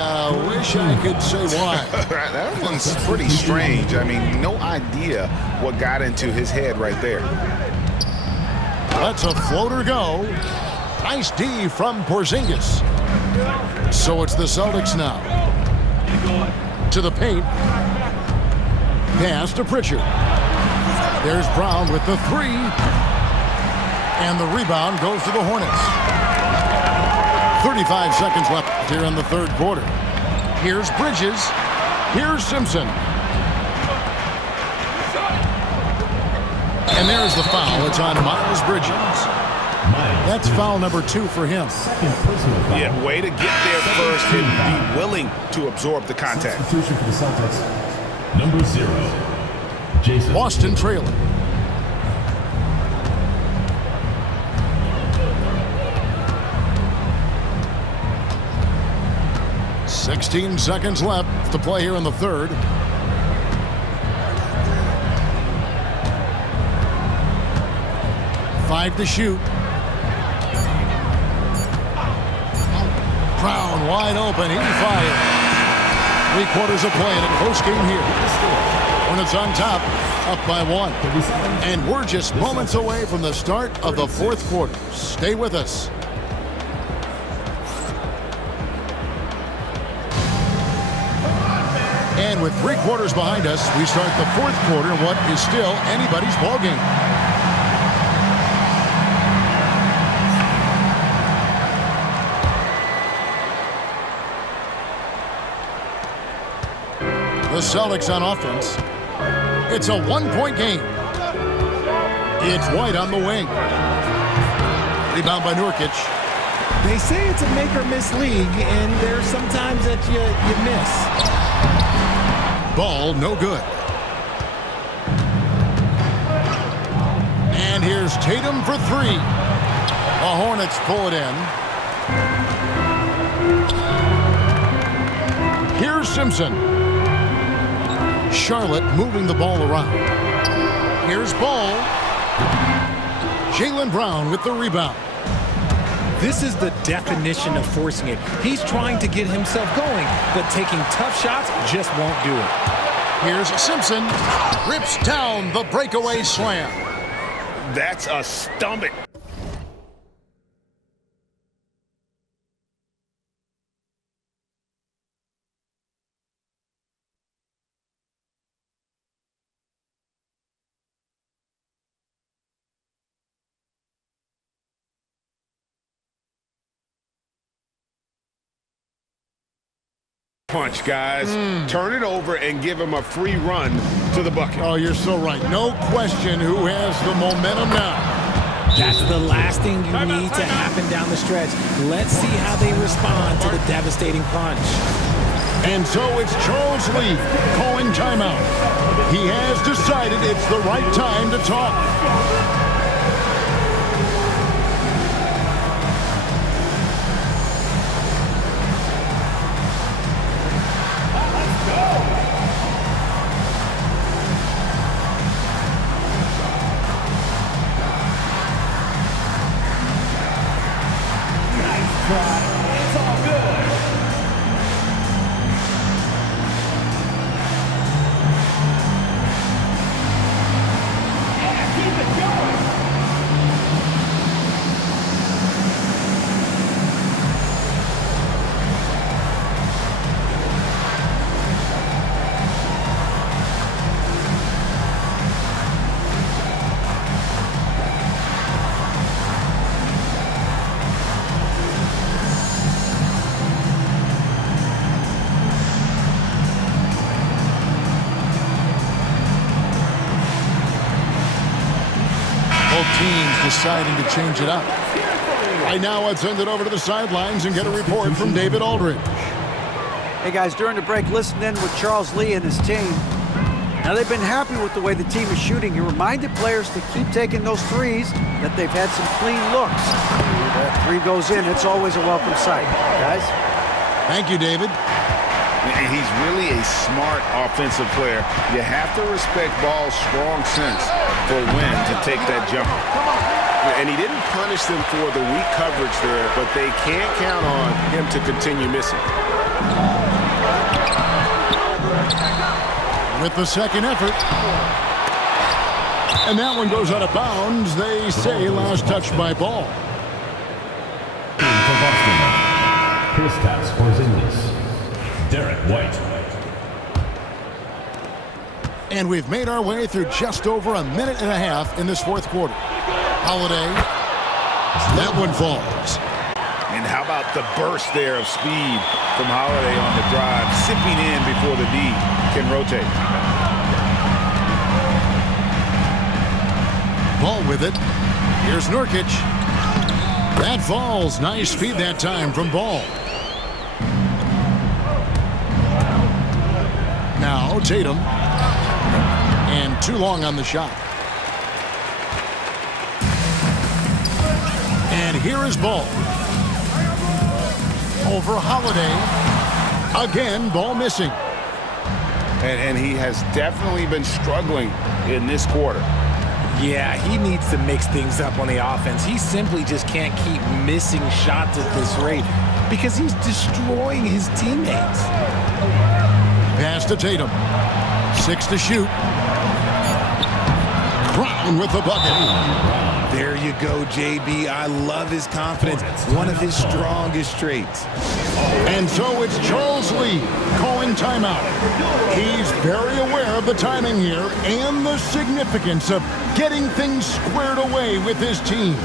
Wish I could say why. That one's pretty strange. I mean, no idea what got into his head right there. Lets a floater go. Nice D from Porzingis. So it's the Celtics now. To the paint. Pass to Pritchard. There's Brown with the three. And the rebound goes to the Hornets. 35 seconds left here in the third quarter. Here's Bridges. Here's Simpson. And there's the foul. It's on Miles Bridges. That's foul number 2 for him. Yeah, way to get there first and be willing to absorb the contact. Substitution for the Celtics. Number 0, Jason. Boston trailing. $16 seconds left to play here in the third. Five to shoot. Brown wide open. He fired. 3/4 of play in a close game here. Hornets on top, up by 1. And we're just moments away from the start of the fourth quarter. Stay with us. And with 3/4 behind us, we start the fourth quarter in what is still anybody's ball game. The Celtics on offense. It's a 1-point game. It's White on the wing. Rebound by Nurkic. They say it's a make-or-miss league, and there's sometimes that you miss. Ball, no good. And here's Tatum for 3. The Hornets pull it in. Here's Simpson. Charlotte moving the ball around. Here's Ball. Jaylen Brown with the rebound. This is the definition of forcing it. He's trying to get himself going, but taking tough shots just won't do it. Here's Simpson. Rips down the breakaway slam. That's a stomach. Punch, guys. Turn it over and give him a free run to the bucket. Oh, you're so right. No question who has the momentum now. That's the last thing you need to happen down the stretch. Let's see how they respond to the devastating punch. And so it's Charles Lee calling timeout. He has decided it's the right time to talk. It's all good. Yeah, keep it going. Teams deciding to change it up. Right now, I'd send it over to the sidelines and get a report from David Aldridge. Hey guys, during the break, listen in with Charles Lee and his team. Now they've been happy with the way the team is shooting. He reminded players to keep taking those threes, that they've had some clean looks. That three goes in, it's always a welcome sight. Guys? Thank you, David. He's really a smart offensive player. You have to respect Ball's strong sense for when to take that jumper. And he didn't punish them for the weak coverage there, but they can't count on him to continue missing. With the second effort. And that one goes out of bounds. They say last touch by Ball. For Boston, Kristaps Porzingis, Derek White. And we've made our way through just over a minute and a half in this fourth quarter. Holiday. That one falls. And how about the burst there of speed from Holiday on the drive, sipping in before the D can rotate. Ball with it. Here's Nurkic. That falls. Nice speed that time from Ball. Now Tatum. And too long on the shot. And here is Ball. Over Holiday. Again, Ball missing. And he has definitely been struggling in this quarter. Yeah, he needs to mix things up on the offense. He simply just can't keep missing shots at this rate because he's destroying his teammates. Pass to Tatum. 6 to shoot. Brown with the bucket. There you go, JB. I love his confidence. One of his strongest traits. And so it's Charles Lee calling timeout. He's very aware of the timing here and the significance of getting things squared away with his team.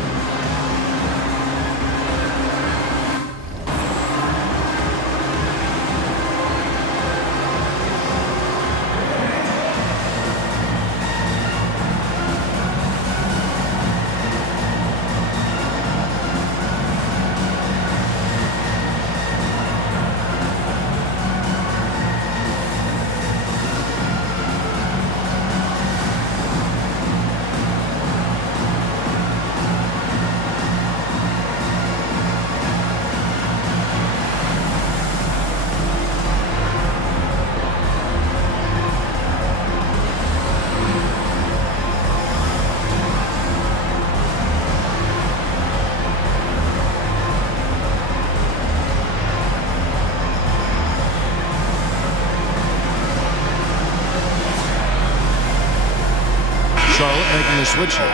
switch here.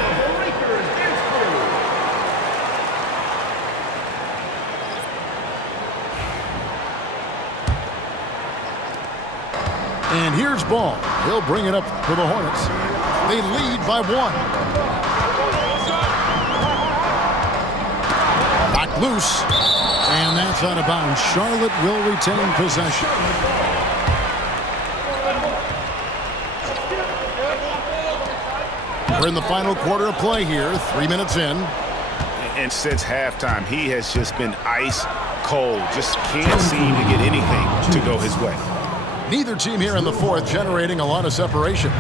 And here's ball. He'll bring it up for the Hornets. They lead by 1. Knocked loose. And that's out of bounds. Charlotte will retain possession. We're in the final quarter of play here. 3 minutes in. And since halftime, he has just been ice cold. Just can't seem to get anything to go his way. Neither team here in the fourth generating a lot of separation.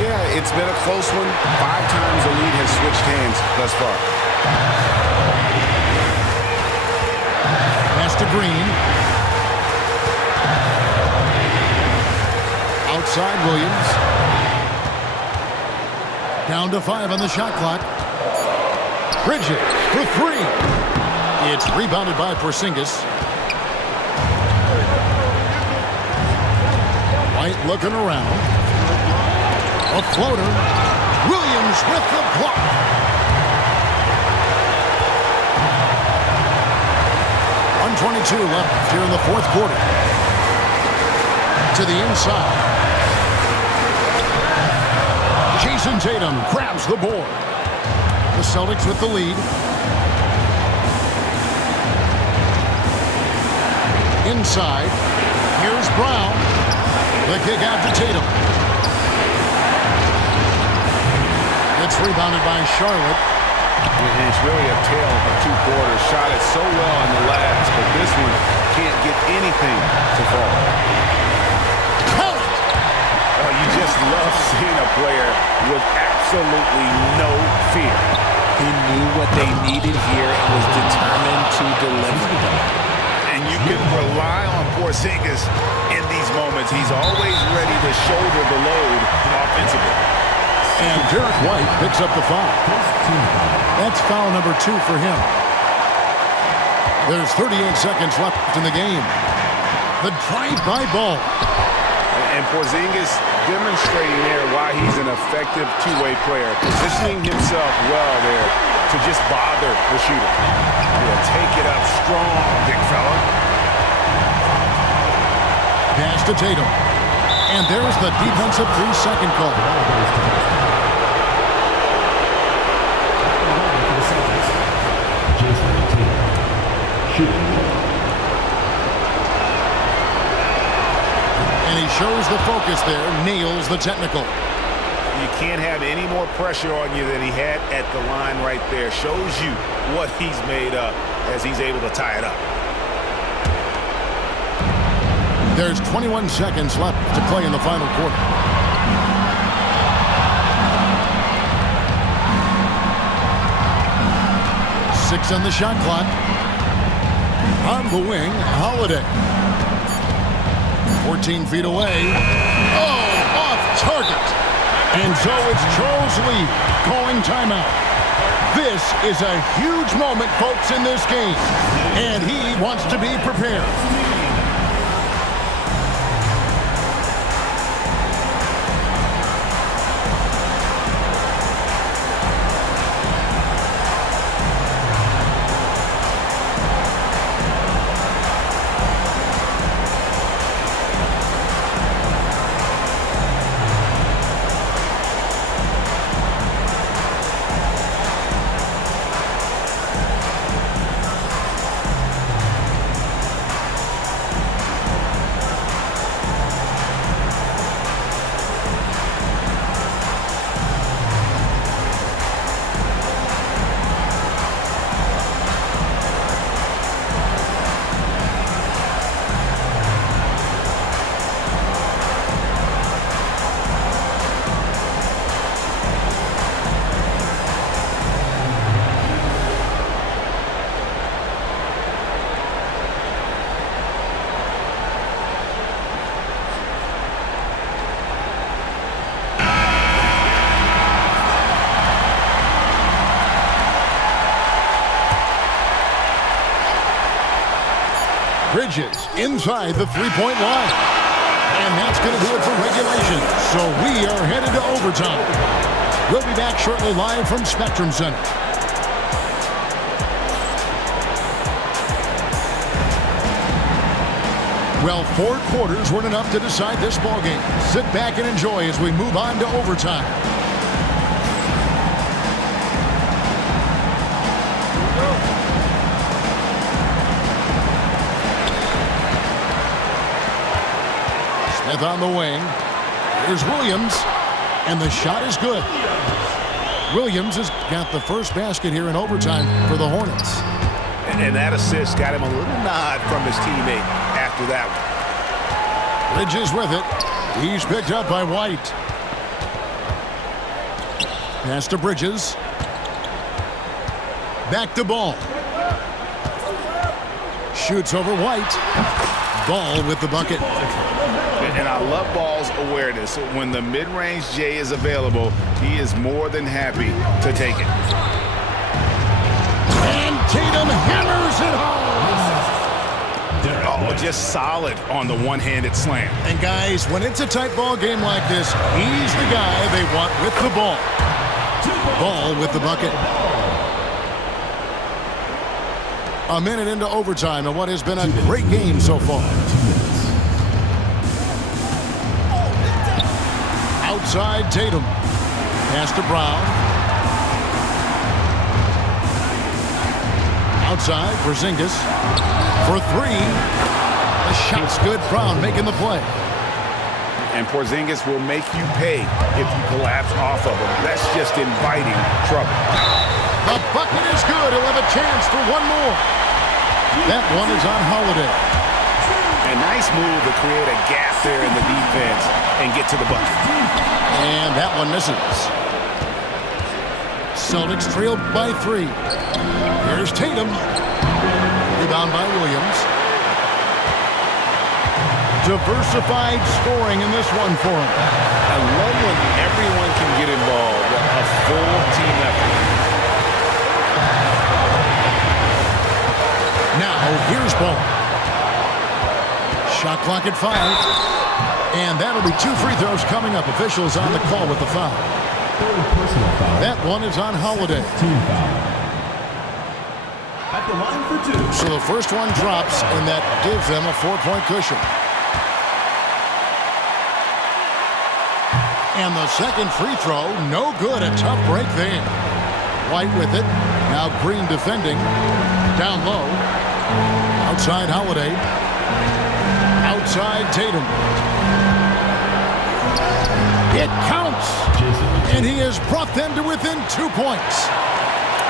Yeah, it's been a close one. 5 times the lead has switched hands thus far. Pass to Green. Outside Williams. Down to 5 on the shot clock. Bridges for 3. It's rebounded by Porzingis. White looking around. A floater. Williams with the block. .122 left here in the fourth quarter. To the inside. Jason Tatum grabs the board. The Celtics with the lead. Inside. Here's Brown. The kick out to Tatum. It's rebounded by Charlotte. It's really a tale of 2 quarters. Shot it so well in the last, but this one can't get anything to fall. Oh, you just love seeing a player with absolutely no fear. He knew what they needed here and was determined to deliver. And you can rely on Porzingis in these moments. He's always ready to shoulder the load offensively. And Derek White picks up the foul. That's foul number 2 for him. There's 38 seconds left in the game. The drive-by ball. And Porzingis demonstrating there why he's an effective two-way player, positioning himself well there to just bother the shooter. He'll take it up strong, big fella. Pass to Tatum. And there's the defensive 3-second call. And he shows the focus there, nails the technical. You can't have any more pressure on you than he had at the line right there. Shows you what he's made up as he's able to tie it up. There's 21 seconds left to play in the final quarter. Six on the shot clock. On the wing, Holiday. 14 feet away. Oh, off target. And so it's Charles Lee calling timeout. This is a huge moment, folks, in this game. And he wants to be prepared. Bridges inside the three-point line. And that's going to do it for regulation. So we are headed to overtime. We'll be back shortly live from Spectrum Center. Well, 4 quarters weren't enough to decide this ballgame. Sit back and enjoy as we move on to overtime. Smith on the wing. Here's Williams, and the shot is good. Williams has got the first basket here in overtime for the Hornets. And that assist got him a little nod from his teammate after that one. Bridges with it. He's picked up by White. Pass to Bridges. Back to Ball. Shoots over White. Ball with the bucket. And I love Ball's awareness. When the mid-range J is available, he is more than happy to take it. And Tatum hammers it home. Oh, just solid on the one-handed slam. And guys, when it's a tight ball game like this, he's the guy they want with the ball. Ball with the bucket. A minute into overtime and what has been a great game so far. Outside Tatum. Pass to Brown. Outside Porzingis for 3. The shot's good. Brown making the play. And Porzingis will make you pay if you collapse off of him. That's just inviting trouble. The bucket is good. He'll have a chance for one more. That one is on Holiday. A nice move to create a gap there in the defense and get to the bucket. And that one misses. Celtics trailed by 3. Here's Tatum. Rebound by Williams. Diversified scoring in this one for him. I love when everyone can get involved. A full team effort. Now, here's Ball. Shot clock at 5. And that'll be 2 free throws coming up. Officials on the call with the foul. That one is on Holiday. At the line for 2. So the first one drops, and that gives them a 4-point cushion. And the second free throw, no good. A tough break there. White with it. Now Green defending. Down low. Outside Holiday. Outside Tatum. It counts. And he has brought them to within 2 points.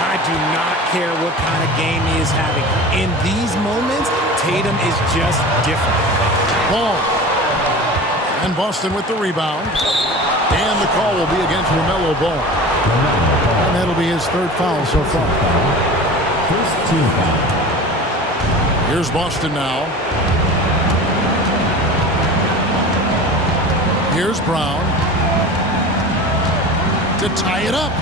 I do not care what kind of game he is having. In these moments, Tatum is just different. Ball. And Boston with the rebound. And the call will be against LaMelo Ball. And that'll be his 3rd foul so far. First team foul. Here's Boston now. Here's Brown. To tie it up.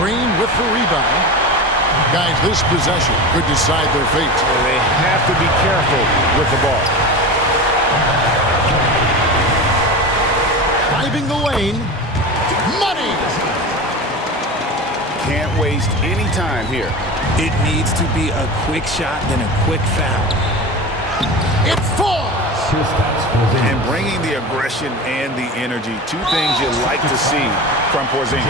Green with the rebound. Guys, this possession could decide their fate. They have to be careful with the ball. Driving the lane. Money! Can't waste any time here. It needs to be a quick shot, then a quick foul. It falls! And bringing the aggression and the energy. 2 things you like to see from Porzingis.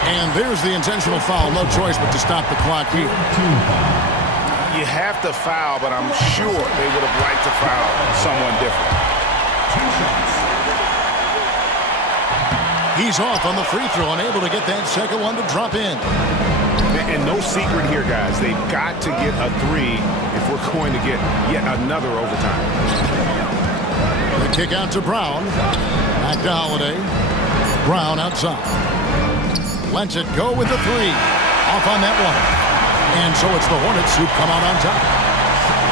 And there's the intentional foul. No choice but to stop the clock here. You have to foul, but I'm sure they would have liked to foul someone different. He's off on the free throw, unable to get that second one to drop in. And no secret here, guys. They've got to get a 3 if we're going to get yet another overtime. The kick out to Brown. Back to Holiday. Brown outside. Lets it go with the 3. Off on that one. And so it's the Hornets who come out on top.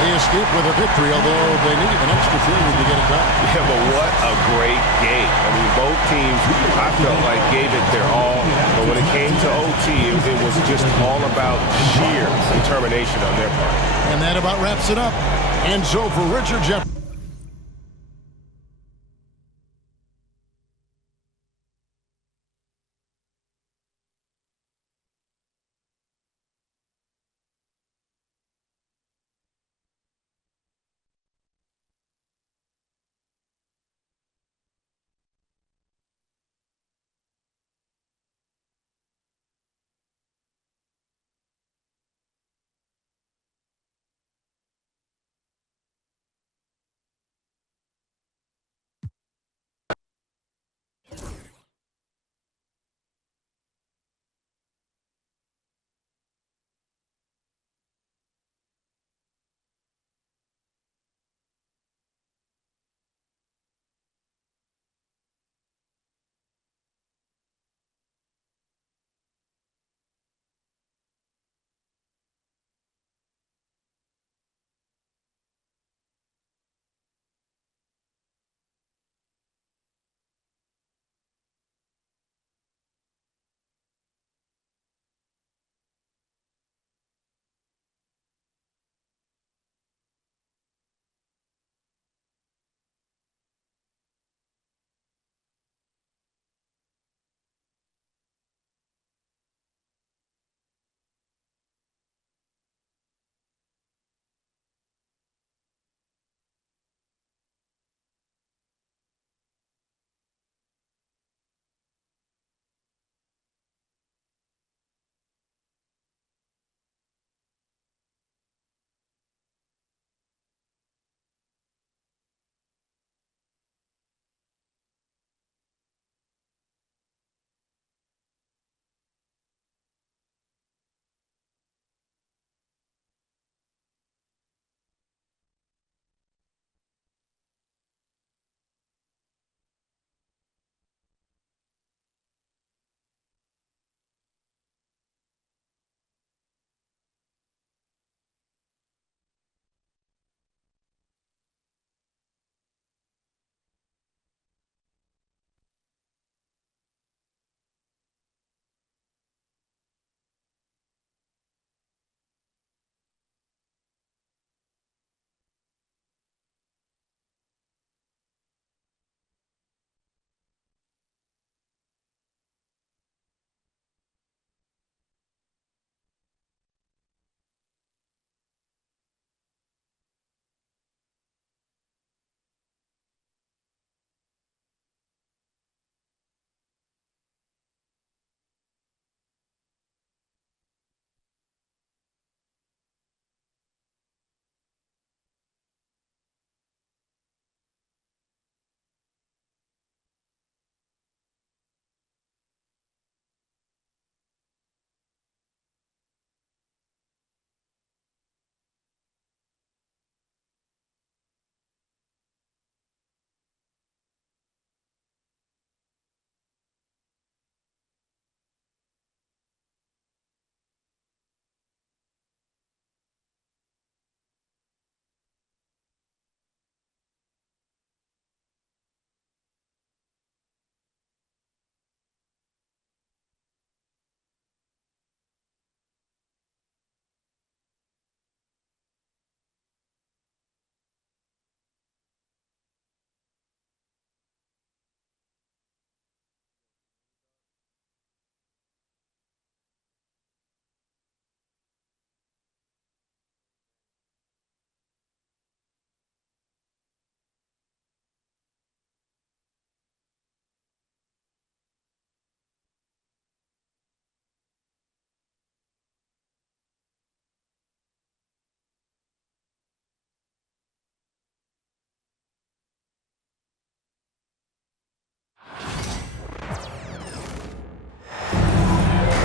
They escaped with a victory, although they needed an extra period to get it done. Yeah, but what a great game. I mean, both teams, I felt like, gave it their all. But when it came to OT, it was just all about sheer determination on their part. And that about wraps it up. And so for Richard Jefferson.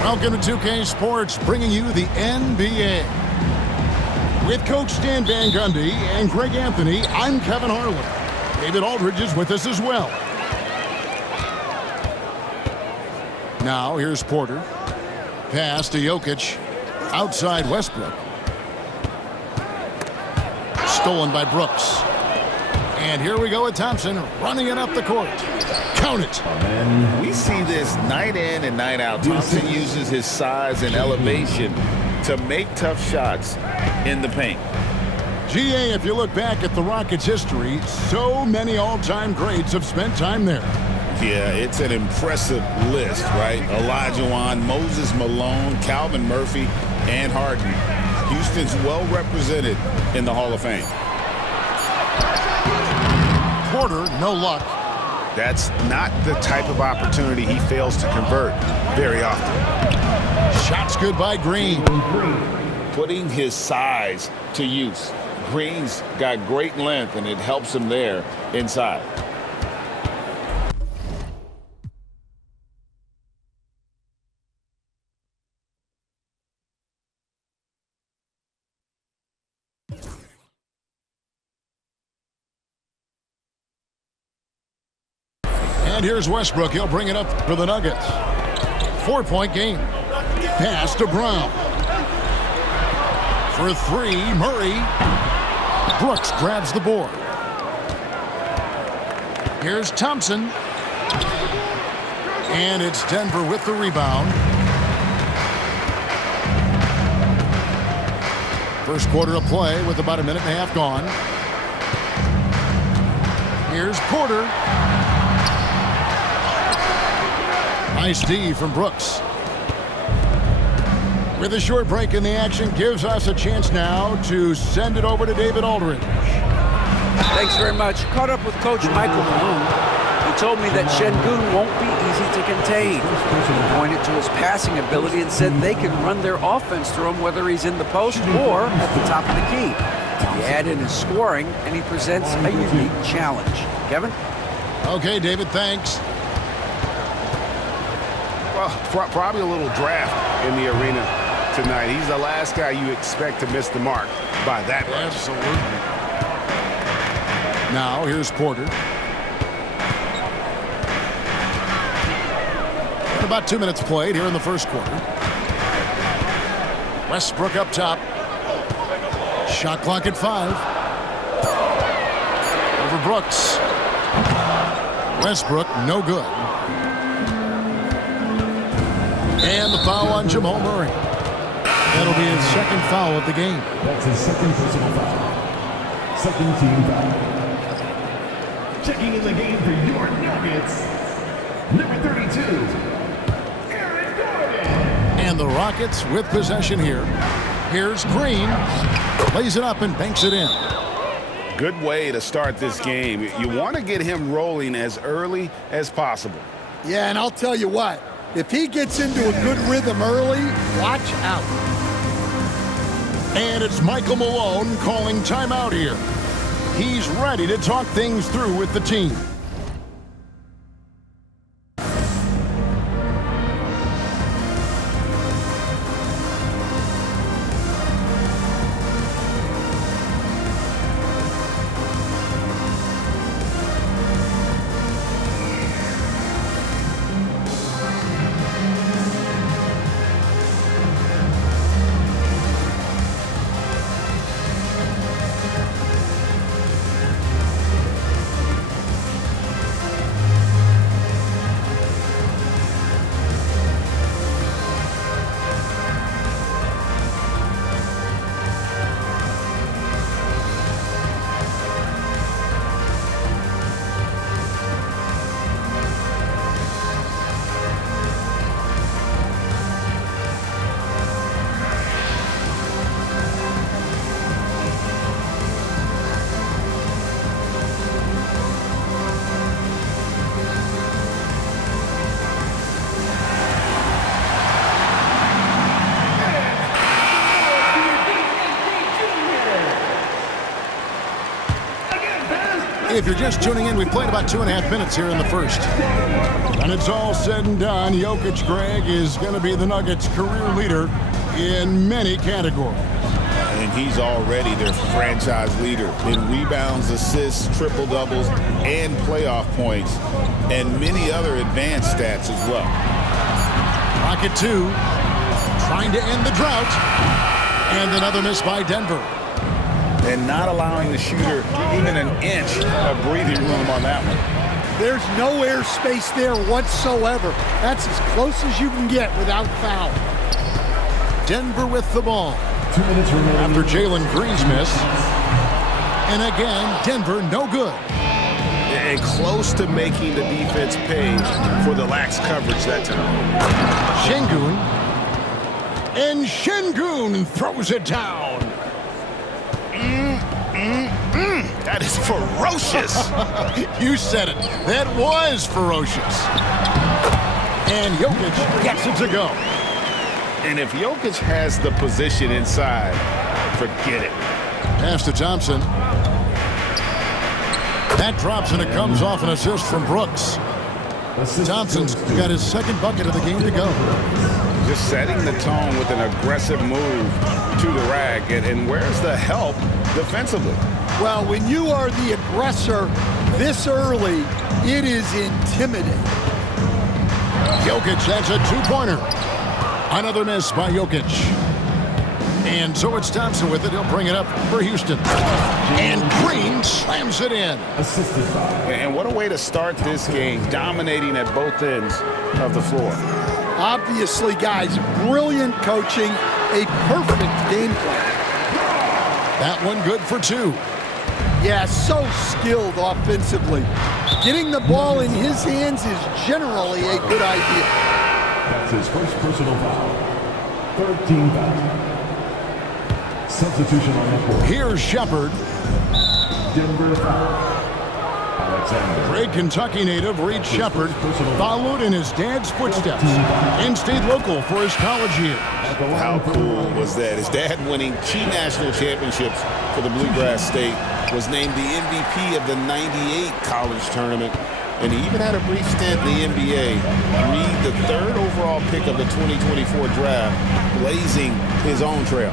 Welcome to 2K Sports, bringing you the NBA. With Coach Stan Van Gundy and Greg Anthony, I'm Kevin Harlan. David Aldridge is with us as well. Now, here's Porter. Pass to Jokic. Outside Westbrook. Stolen by Brooks. And here we go with Thompson running it up the court. Count it. We see this night in and night out. Thompson uses his size and elevation to make tough shots in the paint. GA, if you look back at the Rockets' history, so many all-time greats have spent time there. Yeah, it's an impressive list, right? Olajuwon, Moses Malone, Calvin Murphy, and Harden. Houston's well represented in the Hall of Fame. Porter, no luck. That's not the type of opportunity he fails to convert very often. Shots good by Green. Putting his size to use. Green's got great length, and it helps him there inside. And here's Westbrook. He'll bring it up for the Nuggets. 4-point game. Pass to Brown. For three, Murray. Brooks grabs the board. Here's Thompson. And it's Denver with the rebound. First quarter of play with about a minute and a half gone. Here's Porter. Nice D from Brooks. With a short break in the action, gives us a chance now to send it over to David Aldridge. Thanks very much. Caught up with Coach Michael Malone. He told me that Şengün won't be easy to contain. He pointed to his passing ability and said they can run their offense through him whether he's in the post or at the top of the key. You add in his scoring, and he presents a unique challenge. Kevin? Okay, David, thanks. Well, probably a little draft in the arena tonight. He's the last guy you expect to miss the mark by that much. Absolutely. Now, here's Porter. About 2 minutes played here in the first quarter. Westbrook up top. Shot clock at 5. Over Brooks. Westbrook, no good. And the foul on Jamal Murray. That'll be his second foul of the game. That's his second personal foul. Second team foul. Checking in the game for your Nuggets, number 32, Aaron Gordon. And the Rockets with possession here. Here's Green. Lays it up and banks it in. Good way to start this game. You want to get him rolling as early as possible. Yeah, and I'll tell you what. If he gets into a good rhythm early, watch out. And it's Michael Malone calling timeout here. He's ready to talk things through with the team. If you're just tuning in, we played about 2.5 minutes here in the first. When it's all said and done, Jokic, Greg, is going to be the Nuggets' career leader in many categories. And he's already their franchise leader in rebounds, assists, triple-doubles, and playoff points, and many other advanced stats as well. Rocket 2, trying to end the drought. And another miss by Denver. and not allowing the shooter even an inch of breathing room on that one. There's no air space there whatsoever. That's as close as you can get without foul. Denver with the ball. 2 minutes remaining. After Jalen Green's miss. And again, Denver no good. And close to making the defense pay for the lax coverage that time. Şengün. And Şengün throws it down. That is ferocious. You said it. That was ferocious. And Jokic gets it to go. And if Jokic has the position inside, forget it. Pass to Thompson. That drops and it comes off an assist from Brooks. Thompson's got his second bucket of the game to go. Just setting the tone with an aggressive move to the rack. And where's the help defensively? Well, when you are the aggressor this early, it is intimidating. Jokic has a two-pointer. Another miss by Jokic. And so it's Thompson with it. He'll bring it up for Houston. And Green slams it in. And what a way to start this game, dominating at both ends of the floor. Obviously, guys, brilliant coaching, a perfect game plan. That one good for two. Yeah, so skilled offensively. Getting the ball in his hands is generally a good idea. That's his first personal foul. 13 foul. Substitution on the court. Here's Shepard. Denver foul. Alexander. Great Kentucky native Reed Shepard followed in his dad's footsteps and stayed local for his college years. How cool was that? His dad winning 2 national championships for the Bluegrass State, was named the MVP of the '98 college tournament, and he even had a brief stint in the NBA. Reed, the 3rd overall pick of the 2024 draft, blazing his own trail.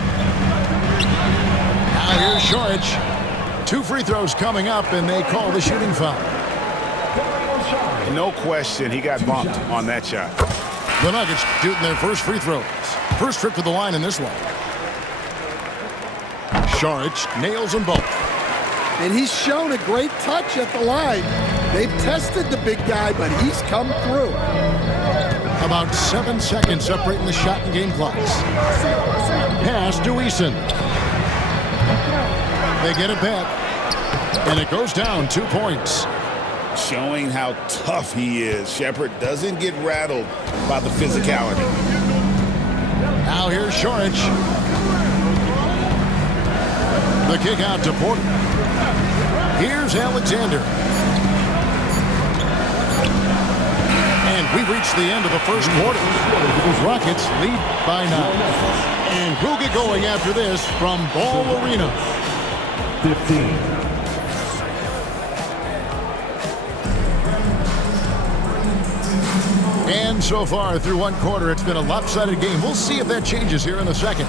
Now here's Šorić. 2 free throws coming up, and they call the shooting foul. No question, he got bumped on that shot. The Nuggets shooting their first free throws. First trip to the line in this one. Šorić nails them both. And he's shown a great touch at the line. They've tested the big guy, but he's come through. About 7 seconds separating the shot and game clocks. Pass to Eason. They get it back. And it goes down 2 points. Showing how tough he is. Shepard doesn't get rattled by the physicality. Now here's Šorić. The kick out to Porter. Here's Alexander. And we reach the end of the first quarter. Rockets lead by 9. And we'll get going after this from Ball Arena. 15. And so far through one quarter, it's been a lopsided game. We'll see if that changes here in the second.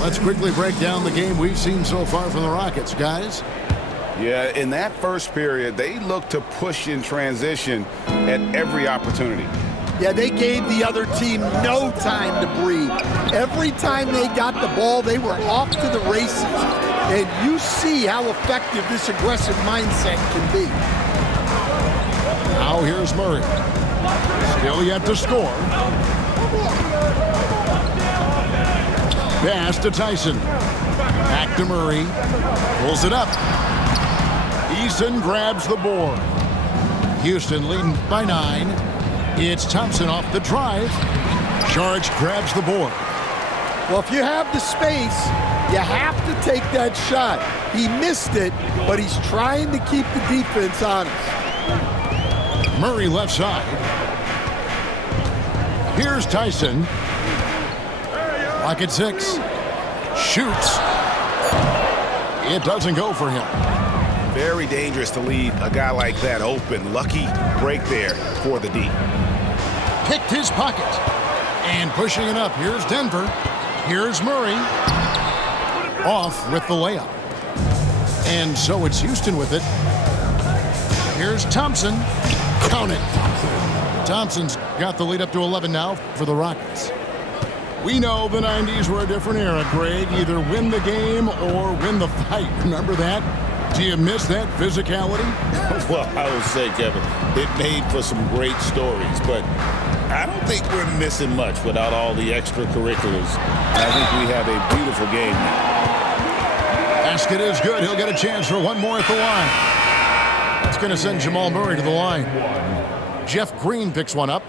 Let's quickly break down the game we've seen so far from the Rockets, guys. Yeah, in that first period, they looked to push in transition at every opportunity. Yeah, they gave the other team no time to breathe. Every time they got the ball, they were off to the races. And you see how effective this aggressive mindset can be. Now here's Murray. Still yet to score. Pass to Tyson. Back to Murray. Pulls it up. Eason grabs the board. Houston leading by 9. It's Thompson off the drive. Šorić grabs the board. Well, if you have the space, you have to take that shot. He missed it, but he's trying to keep the defense honest. Murray left side. Here's Tyson. Lock at 6. Shoots. It doesn't go for him. Very dangerous to leave a guy like that open. Lucky break there for the D. Picked his pocket. And pushing it up. Here's Denver. Here's Murray. Off with the layup. And so it's Houston with it. Here's Thompson. Count it. Thompson's got the lead up to 11 now for the Rockets. We know the 90s were a different era, Greg. Either win the game or win the fight. Remember that? Do you miss that physicality? Well, I would say, Kevin, it made for some great stories, but I don't think we're missing much without all the extracurriculars. I think we have a beautiful game now. Basket is good. He'll get a chance for one more at the line. That's going to send Jamal Murray to the line. Jeff Green picks one up.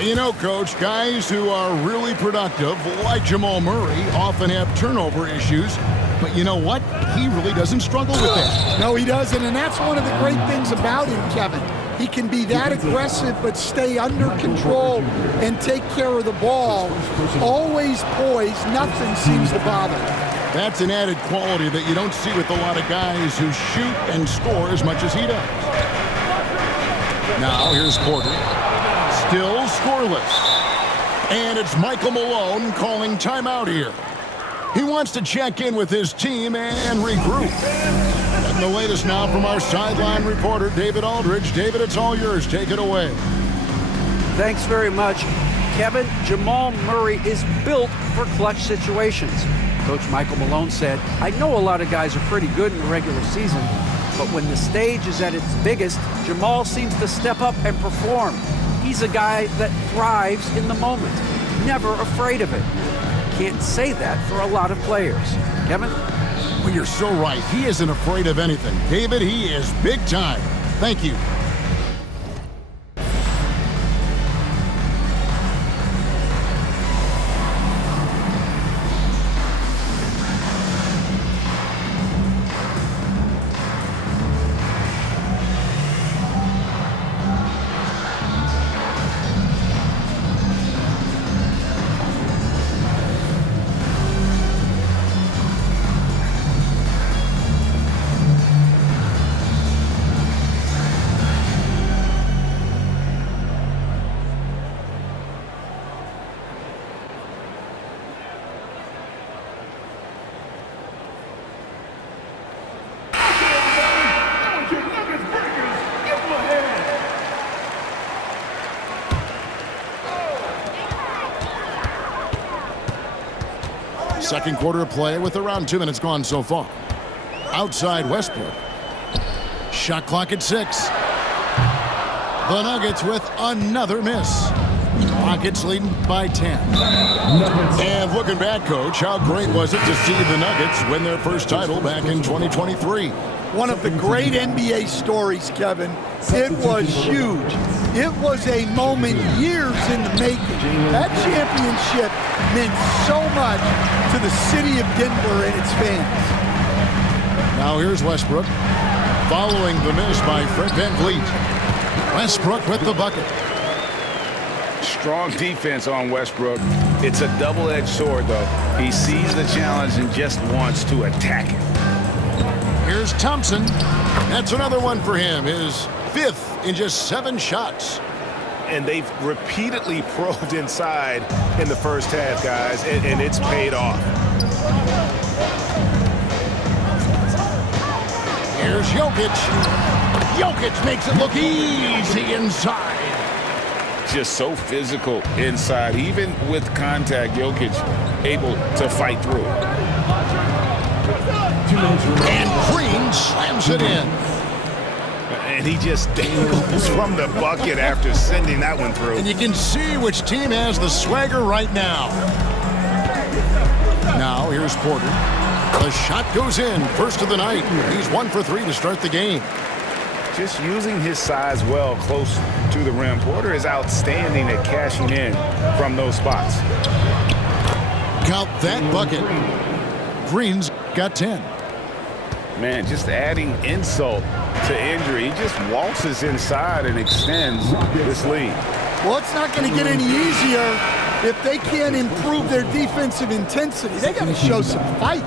You know, Coach, guys who are really productive, like Jamal Murray, often have turnover issues. But you know what? He really doesn't struggle with that. No, he doesn't, and that's one of the great things about him, Kevin. He can be that aggressive but stay under control and take care of the ball. Always poised, nothing seems to bother him. That's an added quality that you don't see with a lot of guys who shoot and score as much as he does. Now, here's Porter. Still scoreless. And it's Michael Malone calling timeout here. He wants to check in with his team and regroup. And the latest now from our sideline reporter, David Aldridge. David, it's all yours. Take it away. Thanks very much. Kevin, Jamal Murray is built for clutch situations. Coach Michael Malone said, I know a lot of guys are pretty good in the regular season, but when the stage is at its biggest, Jamal seems to step up and perform. He's a guy that thrives in the moment, never afraid of it. Can't say that for a lot of players. Kevin? Well, you're so right. He isn't afraid of anything. David, he is big time. Thank you. Second quarter of play with around 2 minutes gone so far. Outside Westbrook. Shot clock at 6. The Nuggets with another miss. Rockets leading by 10. And looking back, Coach, how great was it to see the Nuggets win their first title back in 2023? One of the great NBA stories, Kevin. It was huge. It was a moment years in the making. That championship meant so much to the city of Denver and its fans. Now here's Westbrook, following the miss by Fred VanVleet. Westbrook with the bucket. Strong defense on Westbrook. It's a double-edged sword, though. He sees the challenge and just wants to attack it. Here's Thompson. That's another one for him. His 5th in just 7 shots. And they've repeatedly probed inside in the first half, guys, and it's paid off. Here's Jokic. Jokic makes it look easy inside. Just so physical inside. Even with contact, Jokic able to fight through. And Green slams it in. And he just dangles from the bucket after sending that one through. And you can see which team has the swagger right now. Now here's Porter. The shot goes in. First of the night. He's 1 for 3 to start the game. Just using his size well close to the rim. Porter is outstanding at cashing in from those spots. Count that bucket. Green's got 10. Man, just adding insult to injury. He just waltzes inside and extends this lead. Well, it's not going to get any easier if they can't improve their defensive intensity. They got to show some fight.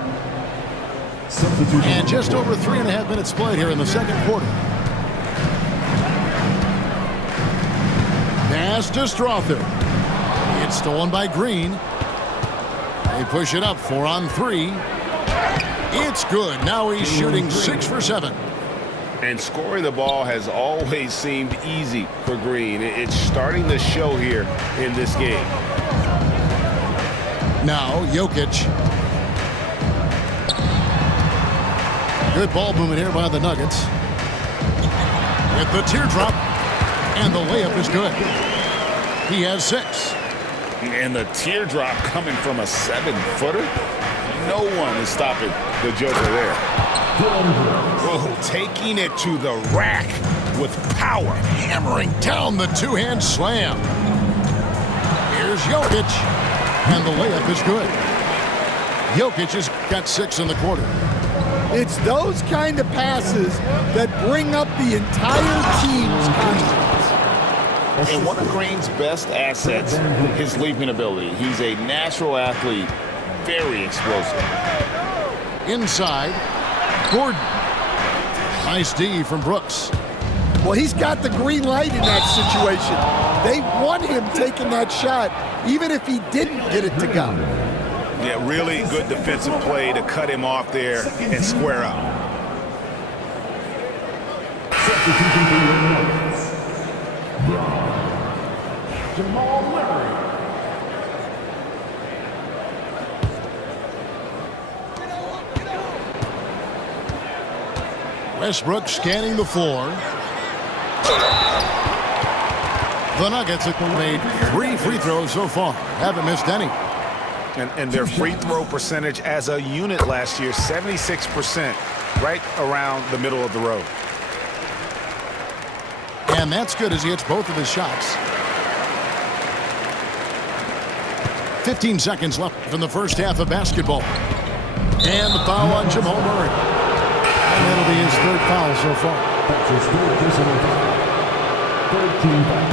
And just over 3.5 minutes played here in the second quarter. Pass to Strother. It's stolen by Green. They push it up 4 on 3. It's good. Now he's shooting 6 for 7. And scoring the ball has always seemed easy for Green. It's starting to show here in this game. Now Jokic. Good ball movement here by the Nuggets. With the teardrop, and the layup is good. He has 6. And the teardrop coming from a 7-footer. No one is stopping the Joker there. Whoa, taking it to the rack with power, hammering down the two-hand slam. Here's Jokic, and the layup is good. Jokic has got 6 in the quarter. It's those kind of passes that bring up the entire team's confidence. And one of Green's best assets, his leaping ability. He's a natural athlete, very explosive. Inside, Gordon. Nice D from Brooks. Well, he's got the green light in that situation. They want him taking that shot, even if he didn't get it to go. Yeah, really good defensive play to cut him off there and square up. Jamal Murray. Westbrook scanning the floor. The Nuggets have made 3 free throws so far. Haven't missed any. And their free throw percentage as a unit last year, 76%, right around the middle of the road. And that's good as he hits both of his shots. 15 seconds left in the first half of basketball. And the foul on Jamal Murray. And that'll be his 3rd foul so far. That's his 3rd personal foul. 3rd team foul.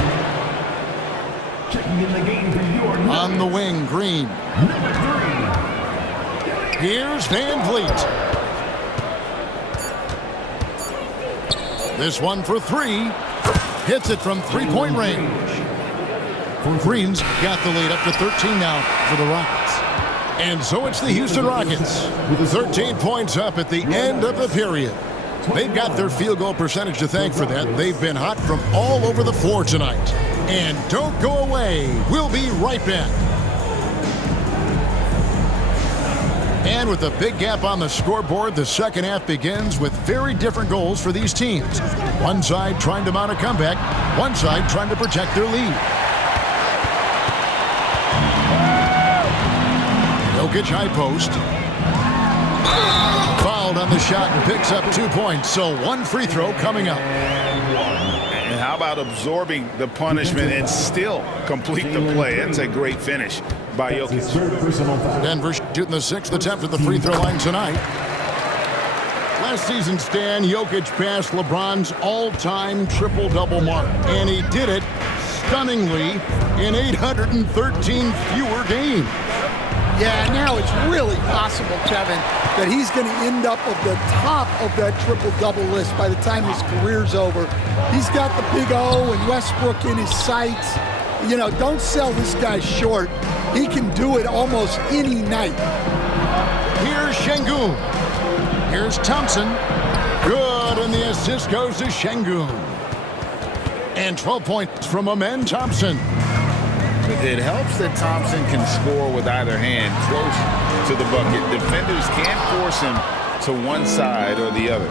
Checking in the game for your Nuggets. On the wing, Green. Number 3. Here's Van Vliet. This one for 3. Hits it from 3-point range. Green's got the lead up to 13 now for the Rockets. And so it's the Houston Rockets. 13 points up at the end of the period. They've got their field goal percentage to thank for that. They've been hot from all over the floor tonight. And don't go away. We'll be right back. And with a big gap on the scoreboard, the second half begins with very different goals for these teams. One side trying to mount a comeback, one side trying to protect their lead. Jokic high post. Fouled on the shot and picks up 2 points, so 1 free throw coming up. And how about absorbing the punishment and still complete the play? That's a great finish by Jokic. Denver shooting the 6th attempt at the free throw line tonight. Last season, Stan, Jokic passed LeBron's all-time triple-double mark, and he did it stunningly in 813 fewer games. Yeah, now it's really possible, Kevin, that he's going to end up at the top of that triple-double list by the time his career's over. He's got the big O and Westbrook in his sights. You know, don't sell this guy short. He can do it almost any night. Here's Şengün. Here's Thompson. Good, and the assist goes to Şengün. And 12 points from Amen Thompson. It helps that Thompson can score with either hand close to the bucket. Defenders can't force him to one side or the other.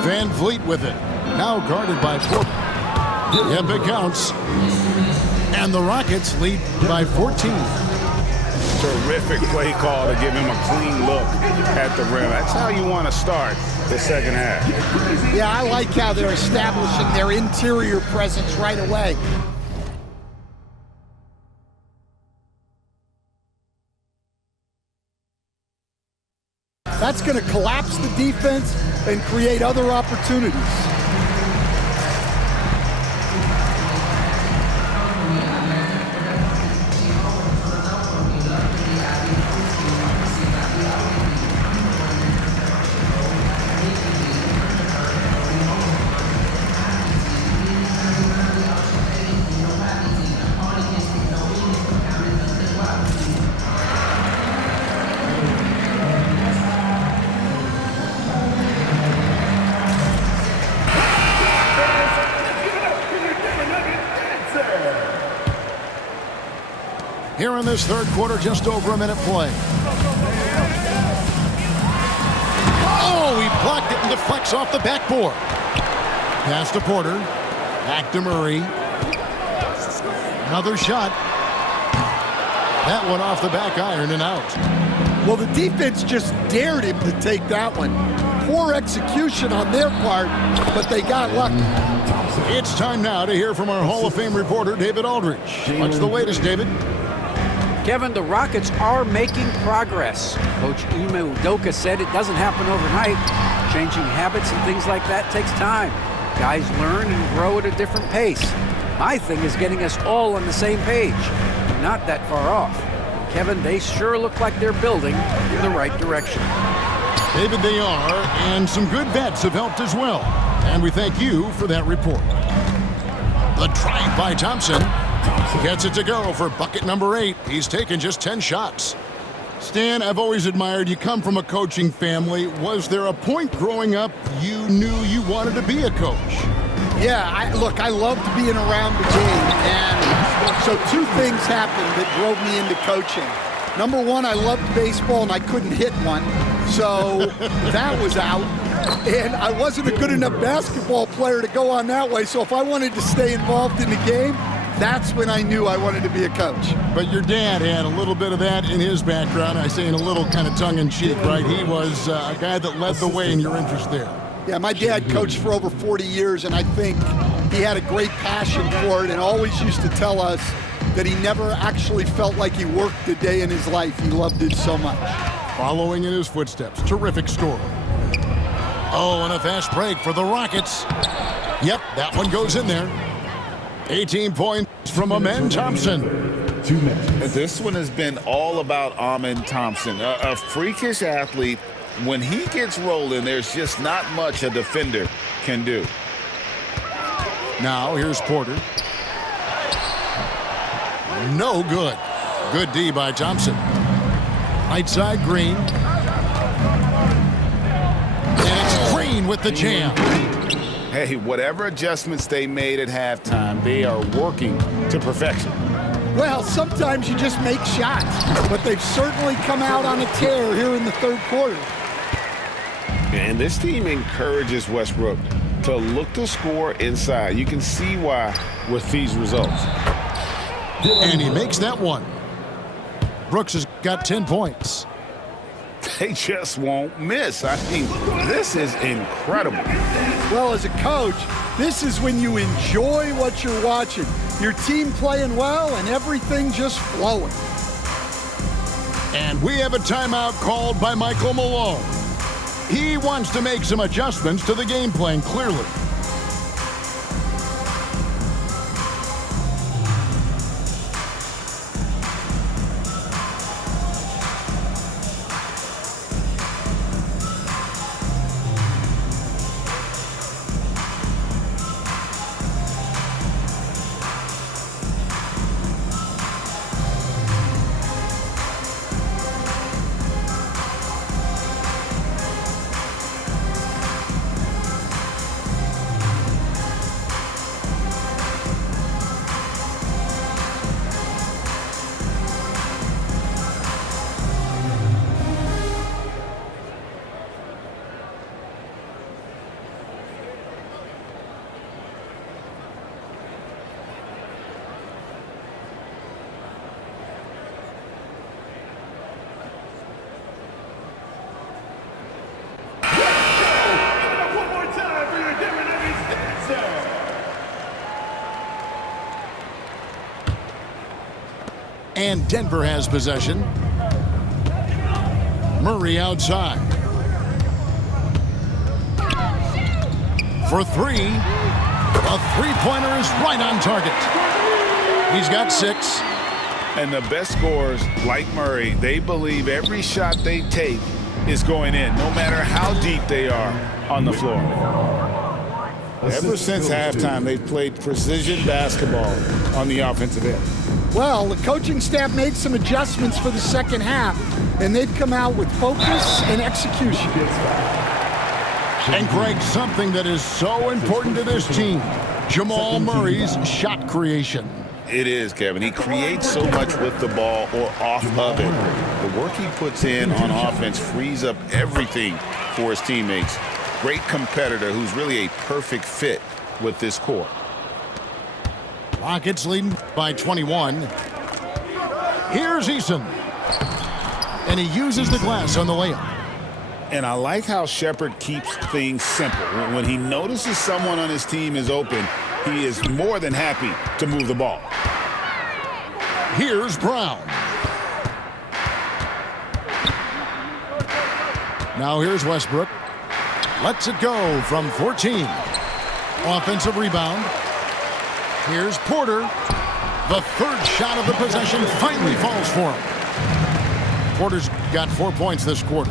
Van Vliet with it. Now guarded by Porter. Yep, it counts. And the Rockets lead by 14. Terrific play call to give him a clean look at the rim. That's how you want to start the second half. Yeah, I like how they're establishing their interior presence right away. That's going to collapse the defense and create other opportunities. Here in this third quarter, just over a minute play. Oh, he blocked it and deflects off the backboard. Pass to Porter. Back to Murray. Another shot. That one off the back iron and out. Well, the defense just dared him to take that one. Poor execution on their part, but they got lucky. It's time now to hear from our Hall of Fame reporter, David Aldridge. What's the latest, David? Kevin, the Rockets are making progress. Coach Ime Udoka said it doesn't happen overnight. Changing habits and things like that takes time. Guys learn and grow at a different pace. My thing is getting us all on the same page. Not that far off. Kevin, they sure look like they're building in the right direction. David, they are, and some good vets have helped as well. And we thank you for that report. The drive by Thompson gets it to go for bucket number 8. He's taken just 10 shots. Stan, I've always admired you come from a coaching family. Was there a point growing up you knew you wanted to be a coach? Yeah, I loved being around the game, and so 2 things happened that drove me into coaching. Number 1, I loved baseball, and I couldn't hit one, so that was out. And I wasn't a good enough basketball player to go on that way, so if I wanted to stay involved in the game, that's when I knew I wanted to be a coach. But your dad had a little bit of that in his background. I say in a little kind of tongue-in-cheek, right? He was a guy that led the way in your interest there. Yeah, my dad coached for over 40 years, and I think he had a great passion for it and always used to tell us that he never actually felt like he worked a day in his life. He loved it so much. Following in his footsteps, terrific score. Oh, and a fast break for the Rockets. Yep, that one goes in there. 18 points from Amen Thompson. 2 minutes. This one has been all about Amen Thompson, a freakish athlete. When he gets rolling, there's just not much a defender can do. Now here's Porter. No good. Good D by Thompson. Right side, Green. And it's Green with the jam. Hey, whatever adjustments they made at halftime, they are working to perfection. Well, sometimes you just make shots, but they've certainly come out on a tear here in the third quarter. And this team encourages Westbrook to look to score inside. You can see why with these results. And he makes that one. Brooks has got 10 points. They just won't miss. I mean, this is incredible. Well, as a coach, this is when you enjoy what you're watching. Your team playing well and everything just flowing. And we have a timeout called by Michael Malone. He wants to make some adjustments to the game plan, clearly. And Denver has possession. Murray outside. For 3. A three-pointer is right on target. He's got 6. And the best scorers, like Murray, they believe every shot they take is going in, no matter how deep they are on the floor. Ever since halftime, they've played precision basketball on the offensive end. Well, the coaching staff made some adjustments for the second half, and they've come out with focus and execution. And Greg, something that is so important to this team, Jamal Murray's shot creation. It is, Kevin. He creates so much with the ball or off of it. The work he puts in on offense frees up everything for his teammates. Great competitor who's really a perfect fit with this core. Rockets leading by 21. Here's Eason. And he uses the glass on the layup. And I like how Shepherd keeps things simple. When he notices someone on his team is open, he is more than happy to move the ball. Here's Brown. Now here's Westbrook. Lets it go from 14. Offensive rebound. Here's Porter. The third shot of the possession finally falls for him. Porter's got 4 points this quarter.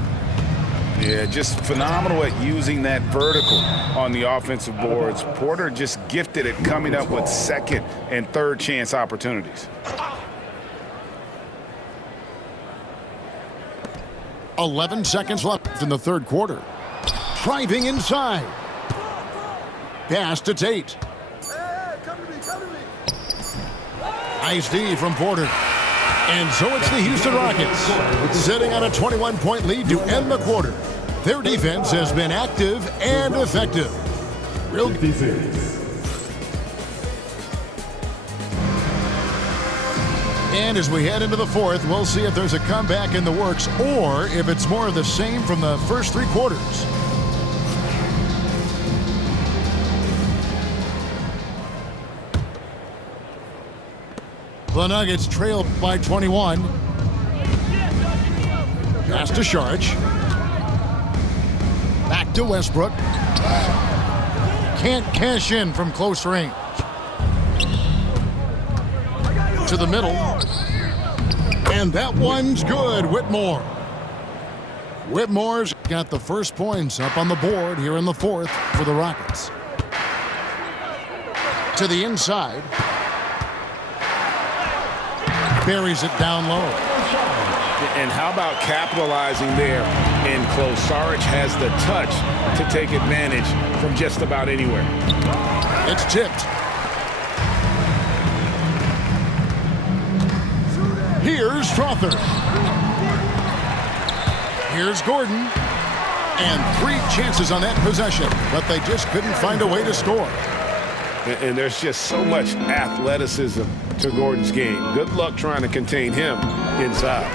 Yeah, just phenomenal at using that vertical on the offensive boards. Porter just gifted at coming up with second and third chance opportunities. 11 seconds left in the third quarter. Driving inside. Pass to Tate. Nice D from Porter. And so it's the Houston Rockets sitting on a 21-point lead to end the quarter. Their defense has been active and effective. Real defense. And as we head into the fourth, we'll see if there's a comeback in the works or if it's more of the same from the first three quarters. The Nuggets trail by 21. Pass to Saric. Back to Westbrook. Can't cash in from close range. To the middle. And that one's good. Whitmore. Whitmore's got the first points up on the board here in the fourth for the Rockets. To the inside. Buries it down low. And how about capitalizing there in close? Saric has the touch to take advantage from just about anywhere. It's tipped. Here's Strother. Here's Gordon. And 3 chances on that possession, but they just couldn't find a way to score. And there's just so much athleticism to Gordon's game. Good luck trying to contain him inside.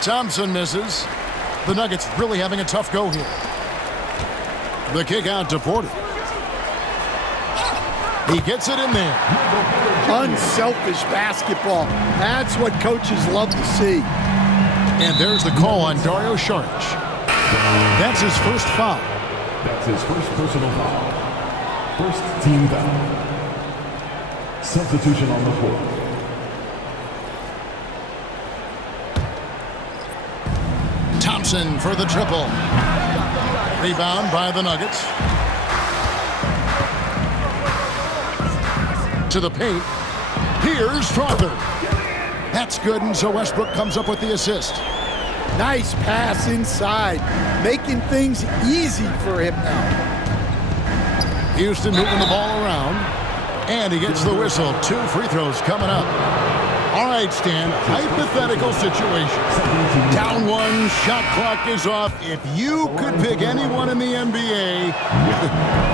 Thompson misses. The Nuggets really having a tough go here. The kick out to Porter. He gets it in there. Unselfish basketball. That's what coaches love to see. And there's the call on Dario Saric. That's his first foul. That's his first personal foul. First team foul. Substitution on the floor. Thompson for the triple. Rebound by the Nuggets. To the paint. Here's Strother. That's good, and so Westbrook comes up with the assist. Nice pass inside, making things easy for him now. Houston moving the ball around, and he gets the whistle. 2 free throws coming up. All right, Stan, hypothetical situation. Down 1, shot clock is off. If you could pick anyone in the NBA,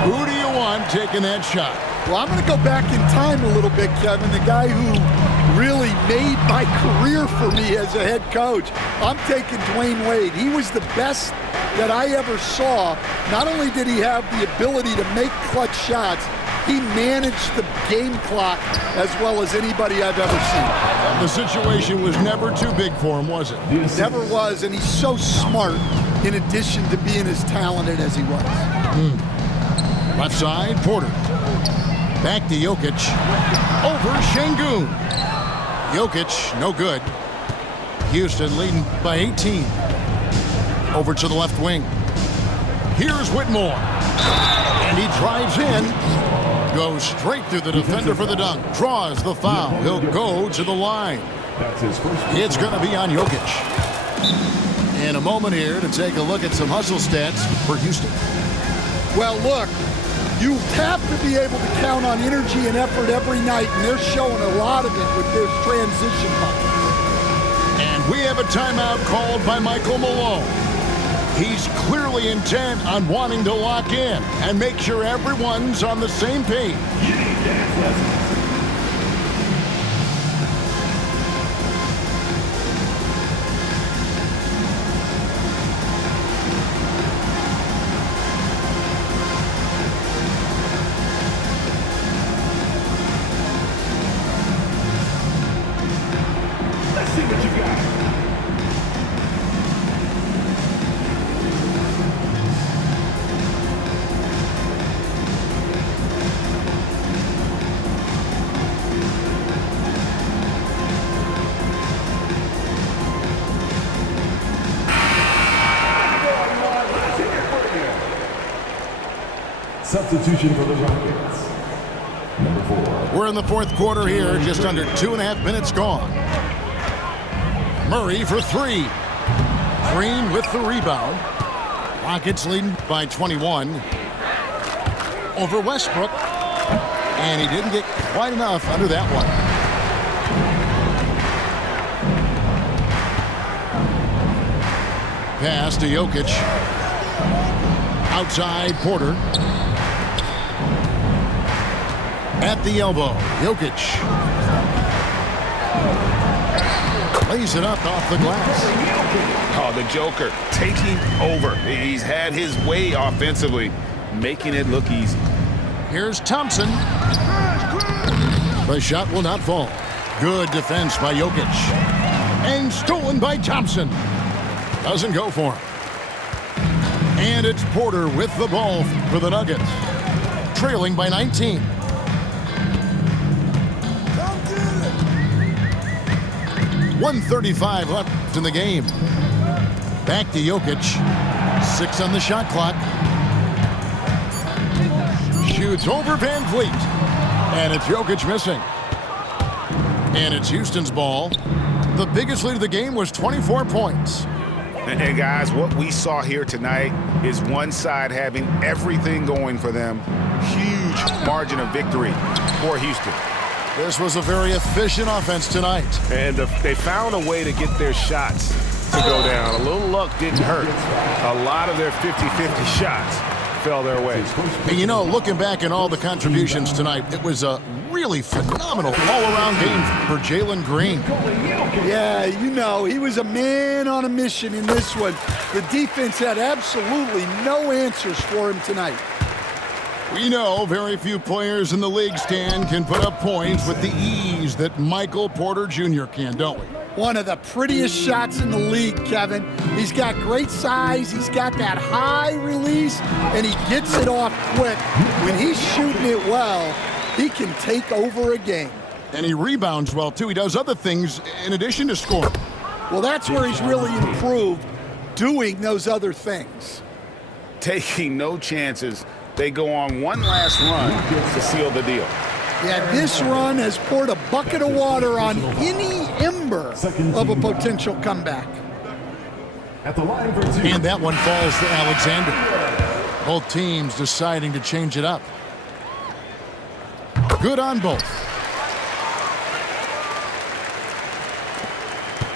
who do you want taking that shot? Well, I'm going to go back in time a little bit, Kevin. The guy who really made my career for me as a head coach. I'm taking Dwayne Wade. He was the best that I ever saw. Not only did he have the ability to make clutch shots, he managed the game clock as well as anybody I've ever seen. The situation was never too big for him, was it? Never was, and he's so smart in addition to being as talented as he was. Left side, Porter. Back to Jokic. Over Şengün. Jokic, no good. Houston leading by 18. Over to the left wing. Here's Whitmore. And he drives in. Goes straight through the defender for the dunk. Draws the foul. He'll go to the line. It's going to be on Jokic. In a moment here to take a look at some hustle stats for Houston. Well, look, You have to be able to count on energy and effort every night, and they're showing a lot of it with this transition buckets. And we have a timeout called by Michael Malone. He's clearly intent on wanting to lock in and make sure everyone's on the same page. Let's see what you got. Substitution for the Rockets. Number 4. We're in the fourth quarter here, just under 2.5 minutes gone. Murray for 3. Green with the rebound. Rockets leading by 21 over Westbrook. And he didn't get quite enough under that one. Pass to Jokic. Outside Porter. At the elbow, Jokic. Lays it up off the glass. Oh, the Joker taking over. He's had his way offensively, making it look easy. Here's Thompson. The shot will not fall. Good defense by Jokic. And stolen by Thompson. Doesn't go for him. And it's Porter with the ball for the Nuggets. Trailing by 19. 1:35 left in the game. Back to Jokic. 6 on the shot clock. Shoots over Van Vliet. And it's Jokic missing. And it's Houston's ball. The biggest lead of the game was 24 points. And guys, what we saw here tonight is one side having everything going for them. Huge margin of victory for Houston. This was a very efficient offense tonight. And they found a way to get their shots to go down. A little luck didn't hurt. A lot of their 50-50 shots fell their way. And you know, looking back at all the contributions tonight, it was a really phenomenal all-around game for Jalen Green. Yeah, you know, he was a man on a mission in this one. The defense had absolutely no answers for him tonight. We know very few players in the league, Stan, can put up points with the ease that Michael Porter Jr. can, don't we? One of the prettiest shots in the league, Kevin. He's got great size, he's got that high release, and he gets it off quick. When he's shooting it well, he can take over a game. And he rebounds well, too. He does other things in addition to scoring. Well, that's where he's really improved, doing those other things. Taking no chances. They go on one last run to seal the deal. Yeah, this run has poured a bucket of water on any ember of a potential comeback. At the line for 2. And that one falls to Alexander. Both teams deciding to change it up. Good on both.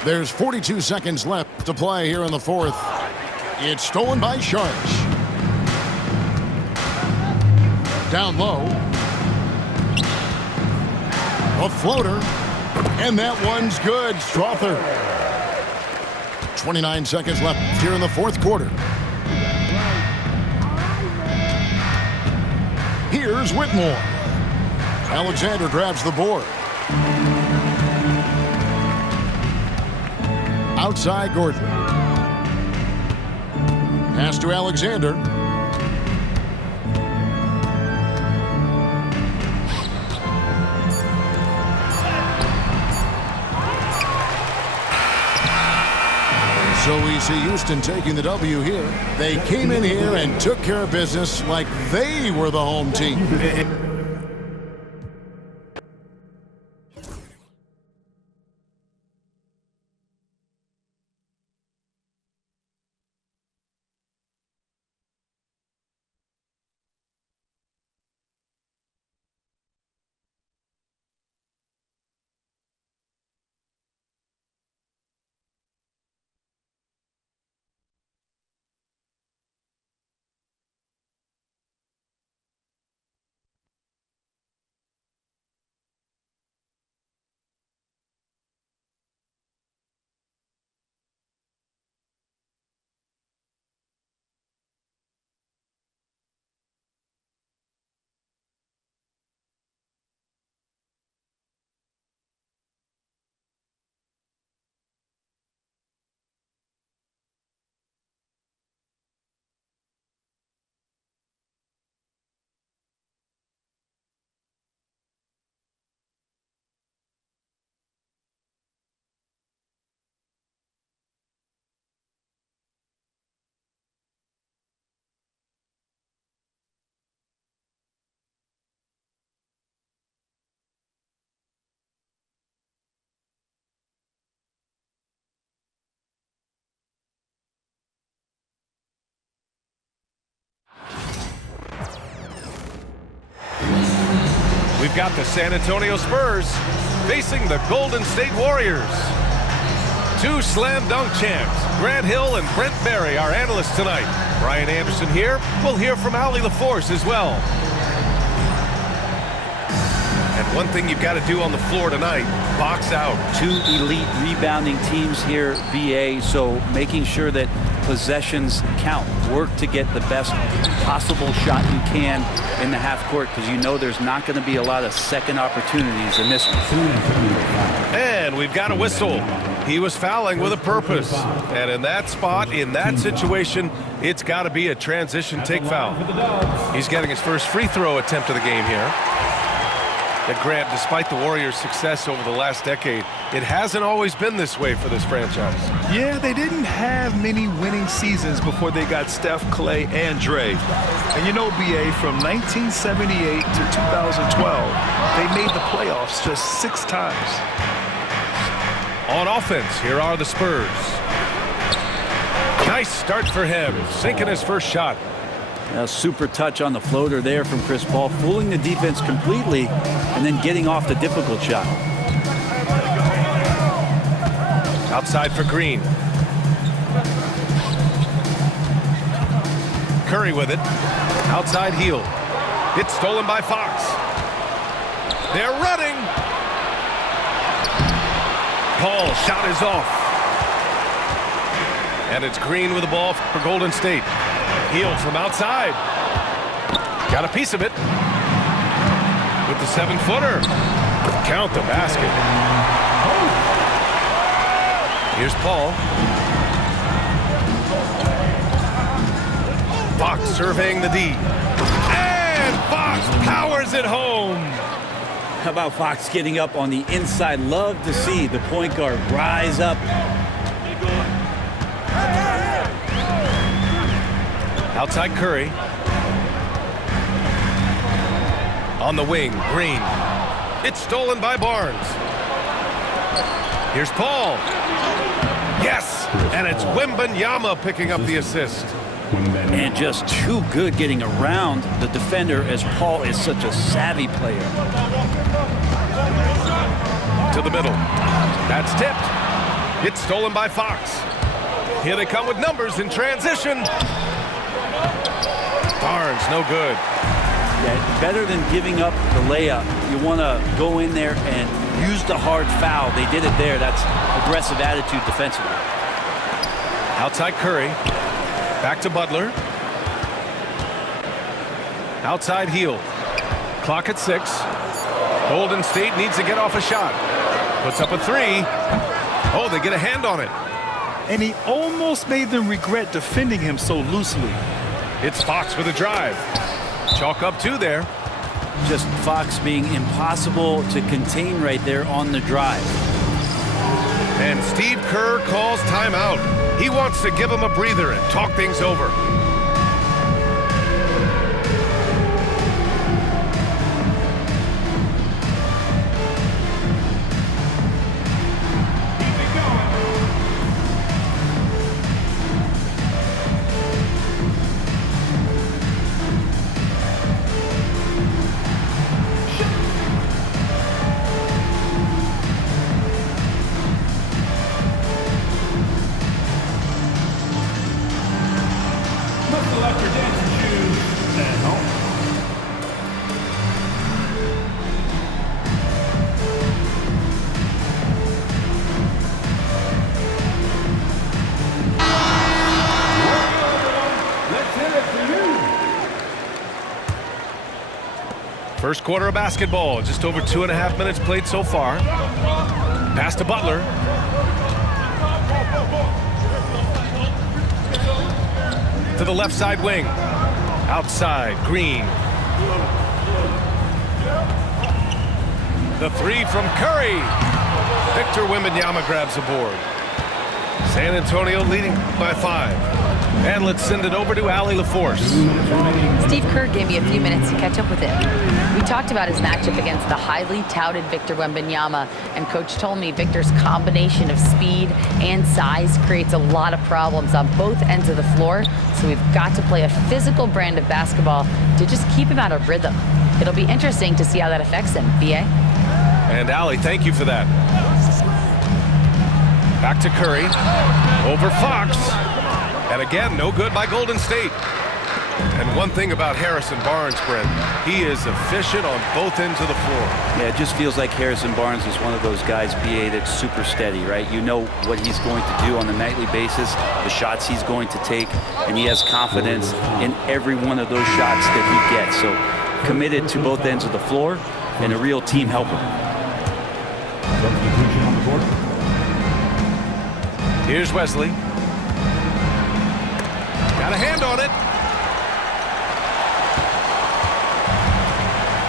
There's 42 seconds left to play here in the fourth. It's stolen by Sharks. Down low. A floater. And that one's good. Strother. 29 seconds left here in the fourth quarter. Here's Whitmore. Alexander grabs the board. Outside Gordon. Pass to Alexander. So we see Houston taking the W here. They came in here and took care of business like they were the home team. We've got the San Antonio Spurs facing the Golden State Warriors. Two slam dunk champs, Grant Hill and Brent Barry, our analysts tonight. Brian Anderson here. We'll hear from Allie LaForce as well. And one thing you've got to do on the floor tonight, box out. Two elite rebounding teams here, BA, so making sure that possessions count. Work to get the best possible shot you can in the half court, because you know there's not going to be a lot of second opportunities in this one. And we've got a whistle. He was fouling with a purpose. And in that spot, in that situation, it's got to be a transition take foul. He's getting his first free throw attempt of the game here. That Grant, despite the Warriors' success over the last decade, it hasn't always been this way for this franchise. Yeah, they didn't have many winning seasons before they got Steph, Clay, and Dre. And you know, BA, from 1978 to 2012, they made the playoffs just 6 times. On offense, here are the Spurs. Nice start for him, sinking his first shot. A super touch on the floater there from Chris Paul, fooling the defense completely and then getting off the difficult shot. Outside for Green. Curry with it. Outside heel. It's stolen by Fox. They're running. Paul shot is off. And it's Green with the ball for Golden State. Heel from outside. Got a piece of it. With the 7-footer. Count the basket. Here's Paul. Fox surveying the D. And Fox powers it home. How about Fox getting up on the inside? Love to see the point guard rise up. Outside Curry. On the wing, Green. It's stolen by Barnes. Here's Paul. Yes! And it's Wembanyama picking up the assist. And just too good getting around the defender, as Paul is such a savvy player. To the middle. That's tipped. It's stolen by Fox. Here they come with numbers in transition. Barnes, no good. Yeah, better than giving up the layup. You want to go in there and use the hard foul. They did it there. That's aggressive attitude defensively. Outside Curry. Back to Butler. Outside heel. Clock at 6. Golden State needs to get off a shot. Puts up a 3. Oh, they get a hand on it. And he almost made them regret defending him so loosely. It's Fox with a drive. Chalk up 2 there. Just Fox being impossible to contain right there on the drive. And Steve Kerr calls timeout. He wants to give him a breather and talk things over. First quarter of basketball, just over 2.5 minutes played so far. Pass to Butler. To the left side wing. Outside, Green. The 3 from Curry. Victor Wembanyama grabs the board. San Antonio leading by 5. And let's send it over to Allie LaForce. Steve Kerr gave me a few minutes to catch up with him. We talked about his matchup against the highly touted Victor Wembanyama, and Coach told me Victor's combination of speed and size creates a lot of problems on both ends of the floor, so we've got to play a physical brand of basketball to just keep him out of rhythm. It'll be interesting to see how that affects him. B.A.? And Allie, thank you for that. Back to Curry. Over Fox. And again, no good by Golden State. And one thing about Harrison Barnes, Brent, he is efficient on both ends of the floor. Yeah, it just feels like Harrison Barnes is one of those guys, BA, that's super steady, right? You know what he's going to do on a nightly basis, the shots he's going to take, and he has confidence in every one of those shots that he gets. So committed to both ends of the floor and a real team helper. Here's Wesley. Got a hand on it.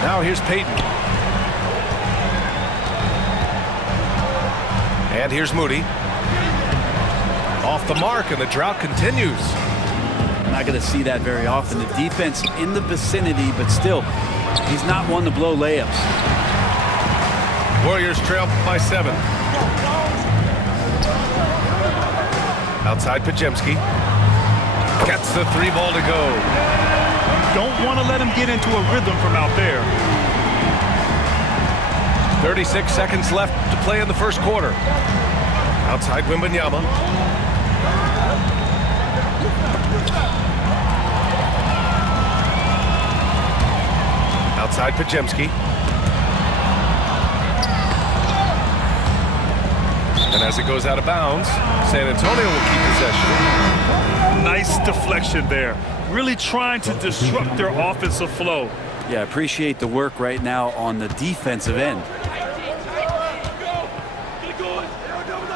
Now here's Payton. And here's Moody. Off the mark, and the drought continues. I'm not going to see that very often. The defense in the vicinity, but still, he's not one to blow layups. Warriors trail by 7. Outside Podziemski. Gets the 3 ball to go. Don't want to let him get into a rhythm from out there. 36 seconds left to play in the first quarter. Outside Wembanyama. Outside Podziemski. And as it goes out of bounds, San Antonio will keep possession. Nice deflection there. Really trying to disrupt their offensive flow. Yeah, appreciate the work right now on the defensive end.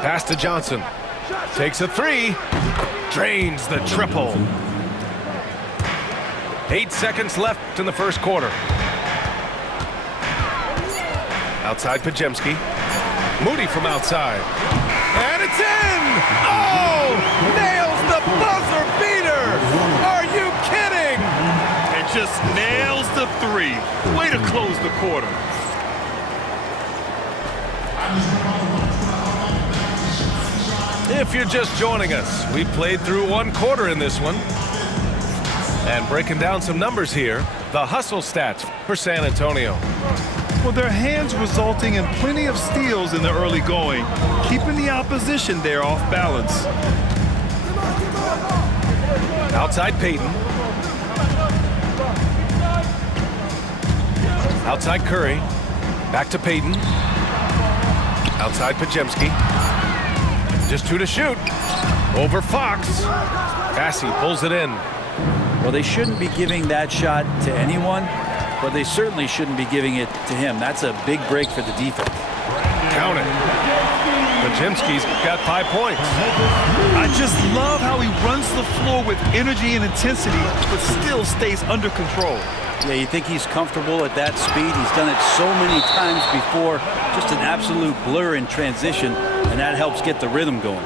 Pass to Johnson. Takes a 3. Drains the triple. 8 seconds left in the first quarter. Outside Podziemski. Moody from outside. And it's in! Oh! Nails the buzzer beater! Are you kidding? It just nails the 3. Way to close the quarter. If you're just joining us, we played through 1 quarter in this one. And breaking down some numbers here, the hustle stats for San Antonio. Well, their hands resulting in plenty of steals in the early going, keeping the opposition there off balance. Outside Payton. Outside Curry. Back to Payton. Outside Podziemski. Just 2 to shoot. Over Fox. Bassey pulls it in. Well, they shouldn't be giving that shot to anyone, but they certainly shouldn't be giving it to him. That's a big break for the defense. Count it. Podziemski's got 5 points. I just love how he runs the floor with energy and intensity, but still stays under control. Yeah, you think he's comfortable at that speed. He's done it so many times before. Just an absolute blur in transition, and that helps get the rhythm going.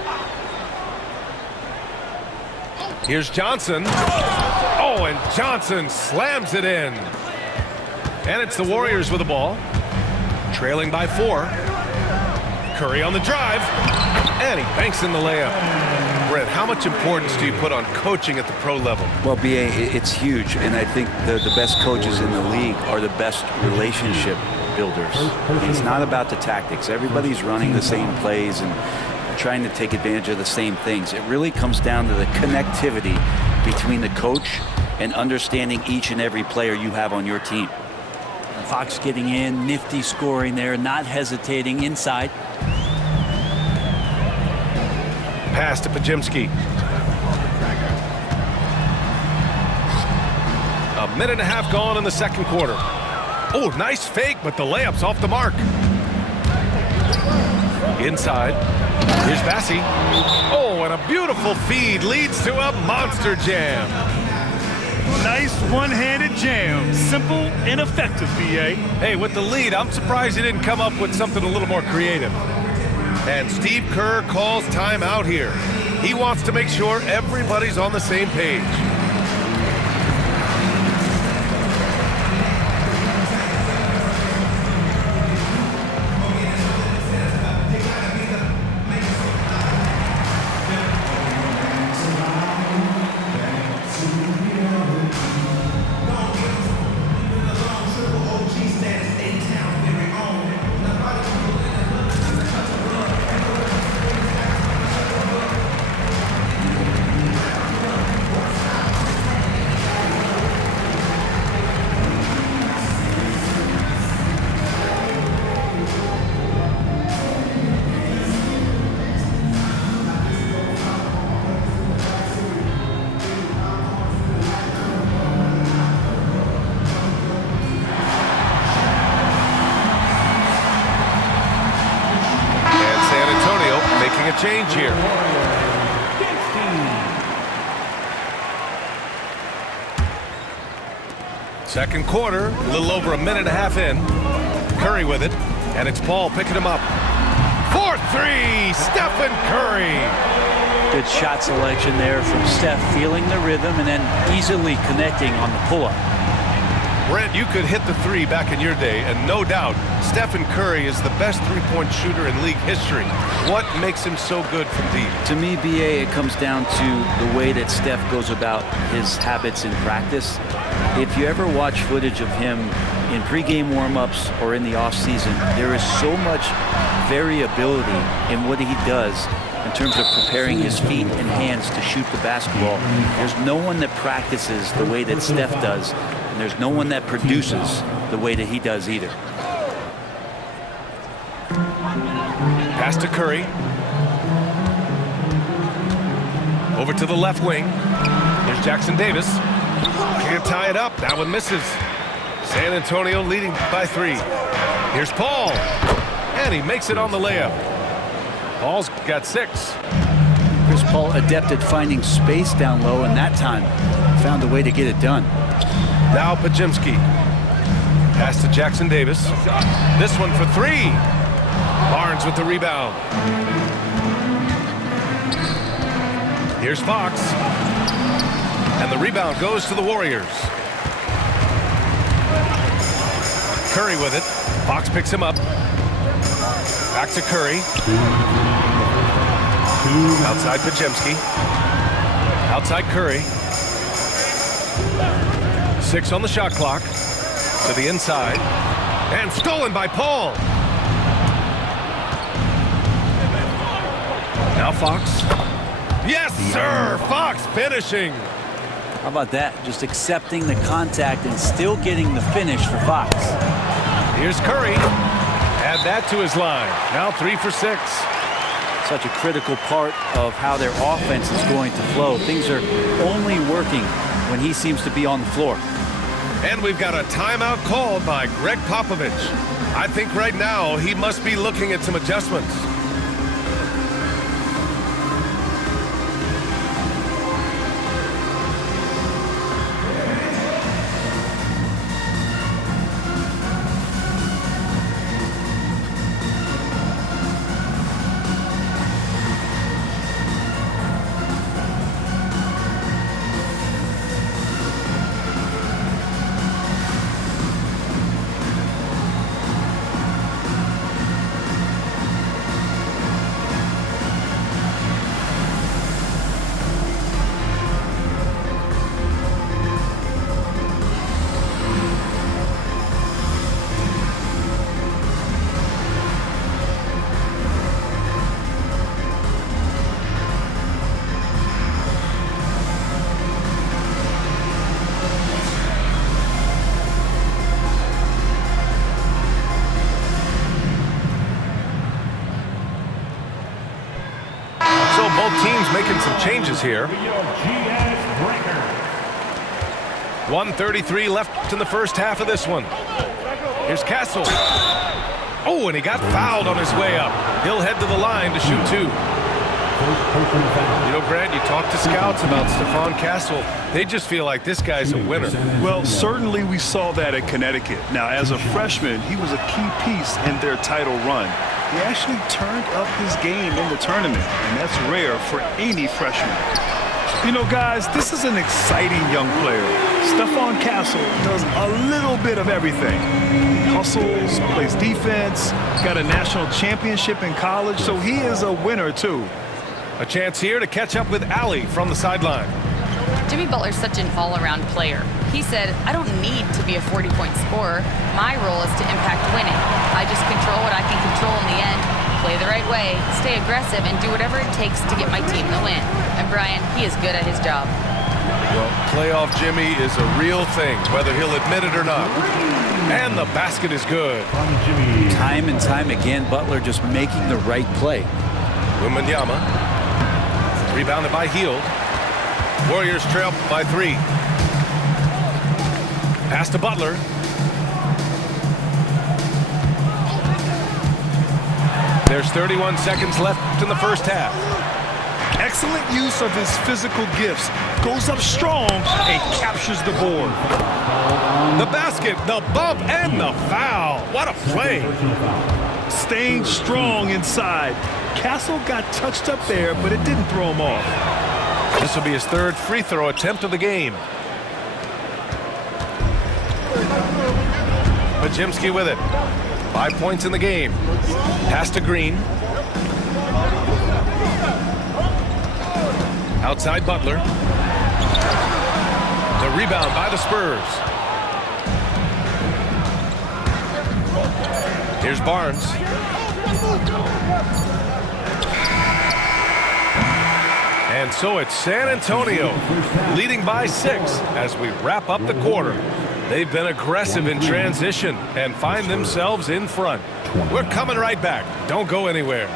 Here's Johnson. Oh, and Johnson slams it in. And it's the Warriors with the ball. Trailing by 4. Curry on the drive. And he banks in the layup. Brett, how much importance do you put on coaching at the pro level? Well, B.A., it's huge, and I think the best coaches in the league are the best relationship builders. It's not about the tactics. Everybody's running the same plays and trying to take advantage of the same things. It really comes down to the connectivity between the coach and understanding each and every player you have on your team. Fox getting in, nifty scoring there, not hesitating inside. Pass to Podziemski. A minute and a half gone in the second quarter. Oh, nice fake, but the layup's off the mark. Inside. Here's Bassey. Oh, and a beautiful feed leads to a monster jam. Nice one-handed jam. Simple and effective, B.A. Hey, with the lead, I'm surprised he didn't come up with something a little more creative. And Steve Kerr calls timeout here. He wants to make sure everybody's on the same page. change here. Second quarter, a little over a minute and a half in. Curry with it, and it's Paul picking him up. 4-3, Stephen Curry. Good shot selection there from Steph, feeling the rhythm and then easily connecting on the pull-up. Brent, you could hit the three back in your day, and no doubt, Stephen Curry is the best three-point shooter in league history. What makes him so good from deep? To me, BA, it comes down to the way that Steph goes about his habits in practice. If you ever watch footage of him in pregame warm-ups or in the off-season, there is so much variability in what he does in terms of preparing his feet and hands to shoot the basketball. There's no one that practices the way that Steph does, and there's no one that produces the way that he does either. Pass to Curry. Over to the left wing. Here's Jackson Davis. Can't tie it up. That one misses. San Antonio leading by 3. Here's Paul. And he makes it on the layup. Paul's got 6. Chris Paul adept at finding space down low, and that time found a way to get it done. Now Podziemski. Pass to Jackson Davis. This one for 3. Barnes with the rebound. Here's Fox. And the rebound goes to the Warriors. Curry with it. Fox picks him up. Back to Curry. Outside Podziemski. Outside Curry. 6 on the shot clock. To the inside. And stolen by Paul. Now Fox. Yes, sir! Fox finishing. How about that? Just accepting the contact and still getting the finish for Fox. Here's Curry. Add that to his line. Now 3 for 6. Such a critical part of how their offense is going to flow. Things are only working when he seems to be on the floor. And we've got a timeout called by Greg Popovich. I think right now he must be looking at some adjustments. Both teams making some changes here. 1:33 left in the first half of this one. Here's Castle. Oh, and he got fouled on his way up. He'll head to the line to shoot 2. You know, Brad, you talk to scouts about Stephon Castle. They just feel like this guy's a winner. Well, certainly we saw that at Connecticut. Now, as a freshman, he was a key piece in their title run. He actually turned up his game in the tournament, and that's rare for any freshman. You know, guys, this is an exciting young player. Stephon Castle does a little bit of everything. He hustles, plays defense, got a national championship in college, so he is a winner, too. A chance here to catch up with Allie from the sideline. Jimmy Butler's such an all-around player. He said, I don't need to be a 40-point scorer. My role is to impact winning. I just control what I can control in the end, play the right way, stay aggressive, and do whatever it takes to get my team the win. And Brian, he is good at his job. Well, playoff Jimmy is a real thing, whether he'll admit it or not. And the basket is good. Time and time again, Butler just making the right play. Wembanyama. Rebounded by Hield. Warriors trail by 3. Pass to Butler. There's 31 seconds left in the first half. Excellent use of his physical gifts. Goes up strong and captures the board. The basket, the bump, and the foul. What a play. Staying strong inside. Castle got touched up there, but it didn't throw him off. This will be his third free throw attempt of the game. Podziemski with it. 5 points in the game. Pass to Green. Outside Butler. The rebound by the Spurs. Here's Barnes. And so it's San Antonio leading by 6 as we wrap up the quarter. They've been aggressive in transition and find themselves in front. We're coming right back. Don't go anywhere.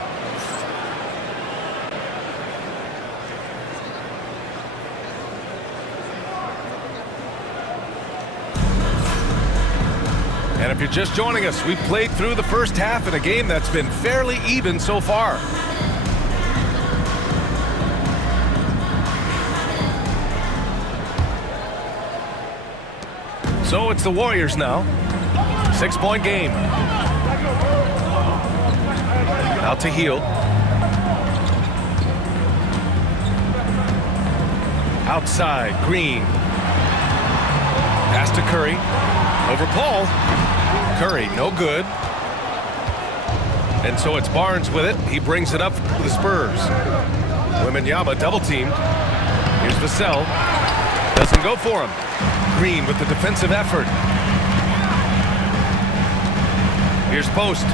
And if you're just joining us, we played through the first half in a game that's been fairly even so far. So it's the Warriors now. 6-point game. Out to Hield. Outside, Green. Pass to Curry. Over Paul. Curry, no good. And so it's Barnes with it. He brings it up for the Spurs. Wembanyama double-teamed. Here's Vassell. Doesn't go for him. Green with the defensive effort. Here's Post.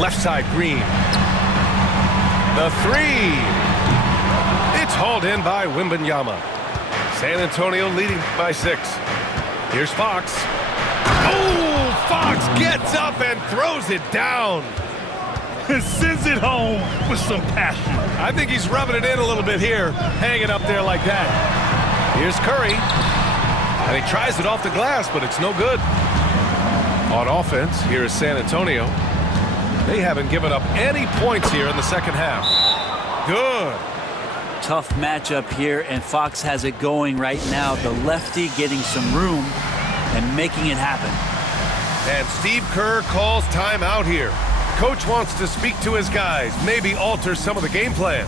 Left side, Green. The three. It's hauled in by Wembanyama. San Antonio leading by 6. Here's Fox. Oh, Fox gets up and throws it down. Sends it home with some passion. I think he's rubbing it in a little bit here, hanging up there like that. Here's Curry. And he tries it off the glass, but it's no good. On offense, here is San Antonio. They haven't given up any points here in the second half. Good. Tough matchup here, and Fox has it going right now. The lefty getting some room and making it happen. And Steve Kerr calls timeout here. Coach wants to speak to his guys, maybe alter some of the game plan.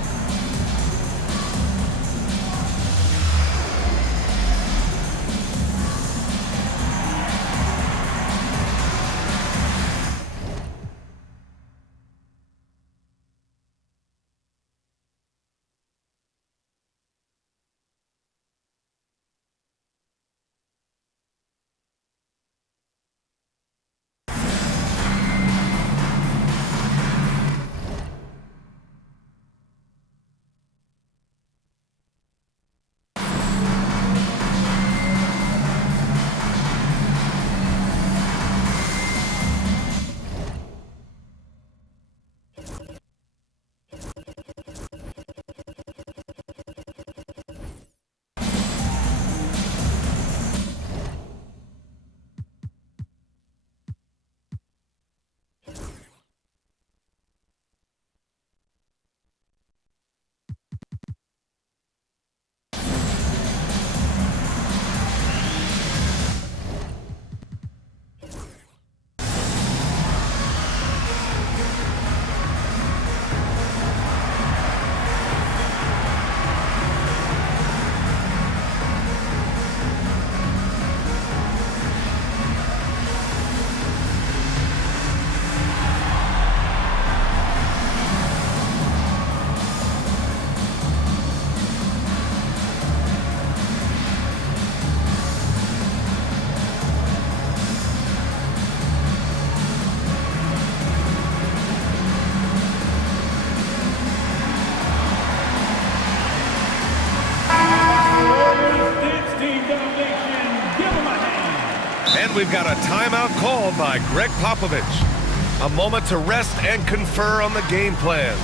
We've got a timeout called by Greg Popovich. A moment to rest and confer on the game plan.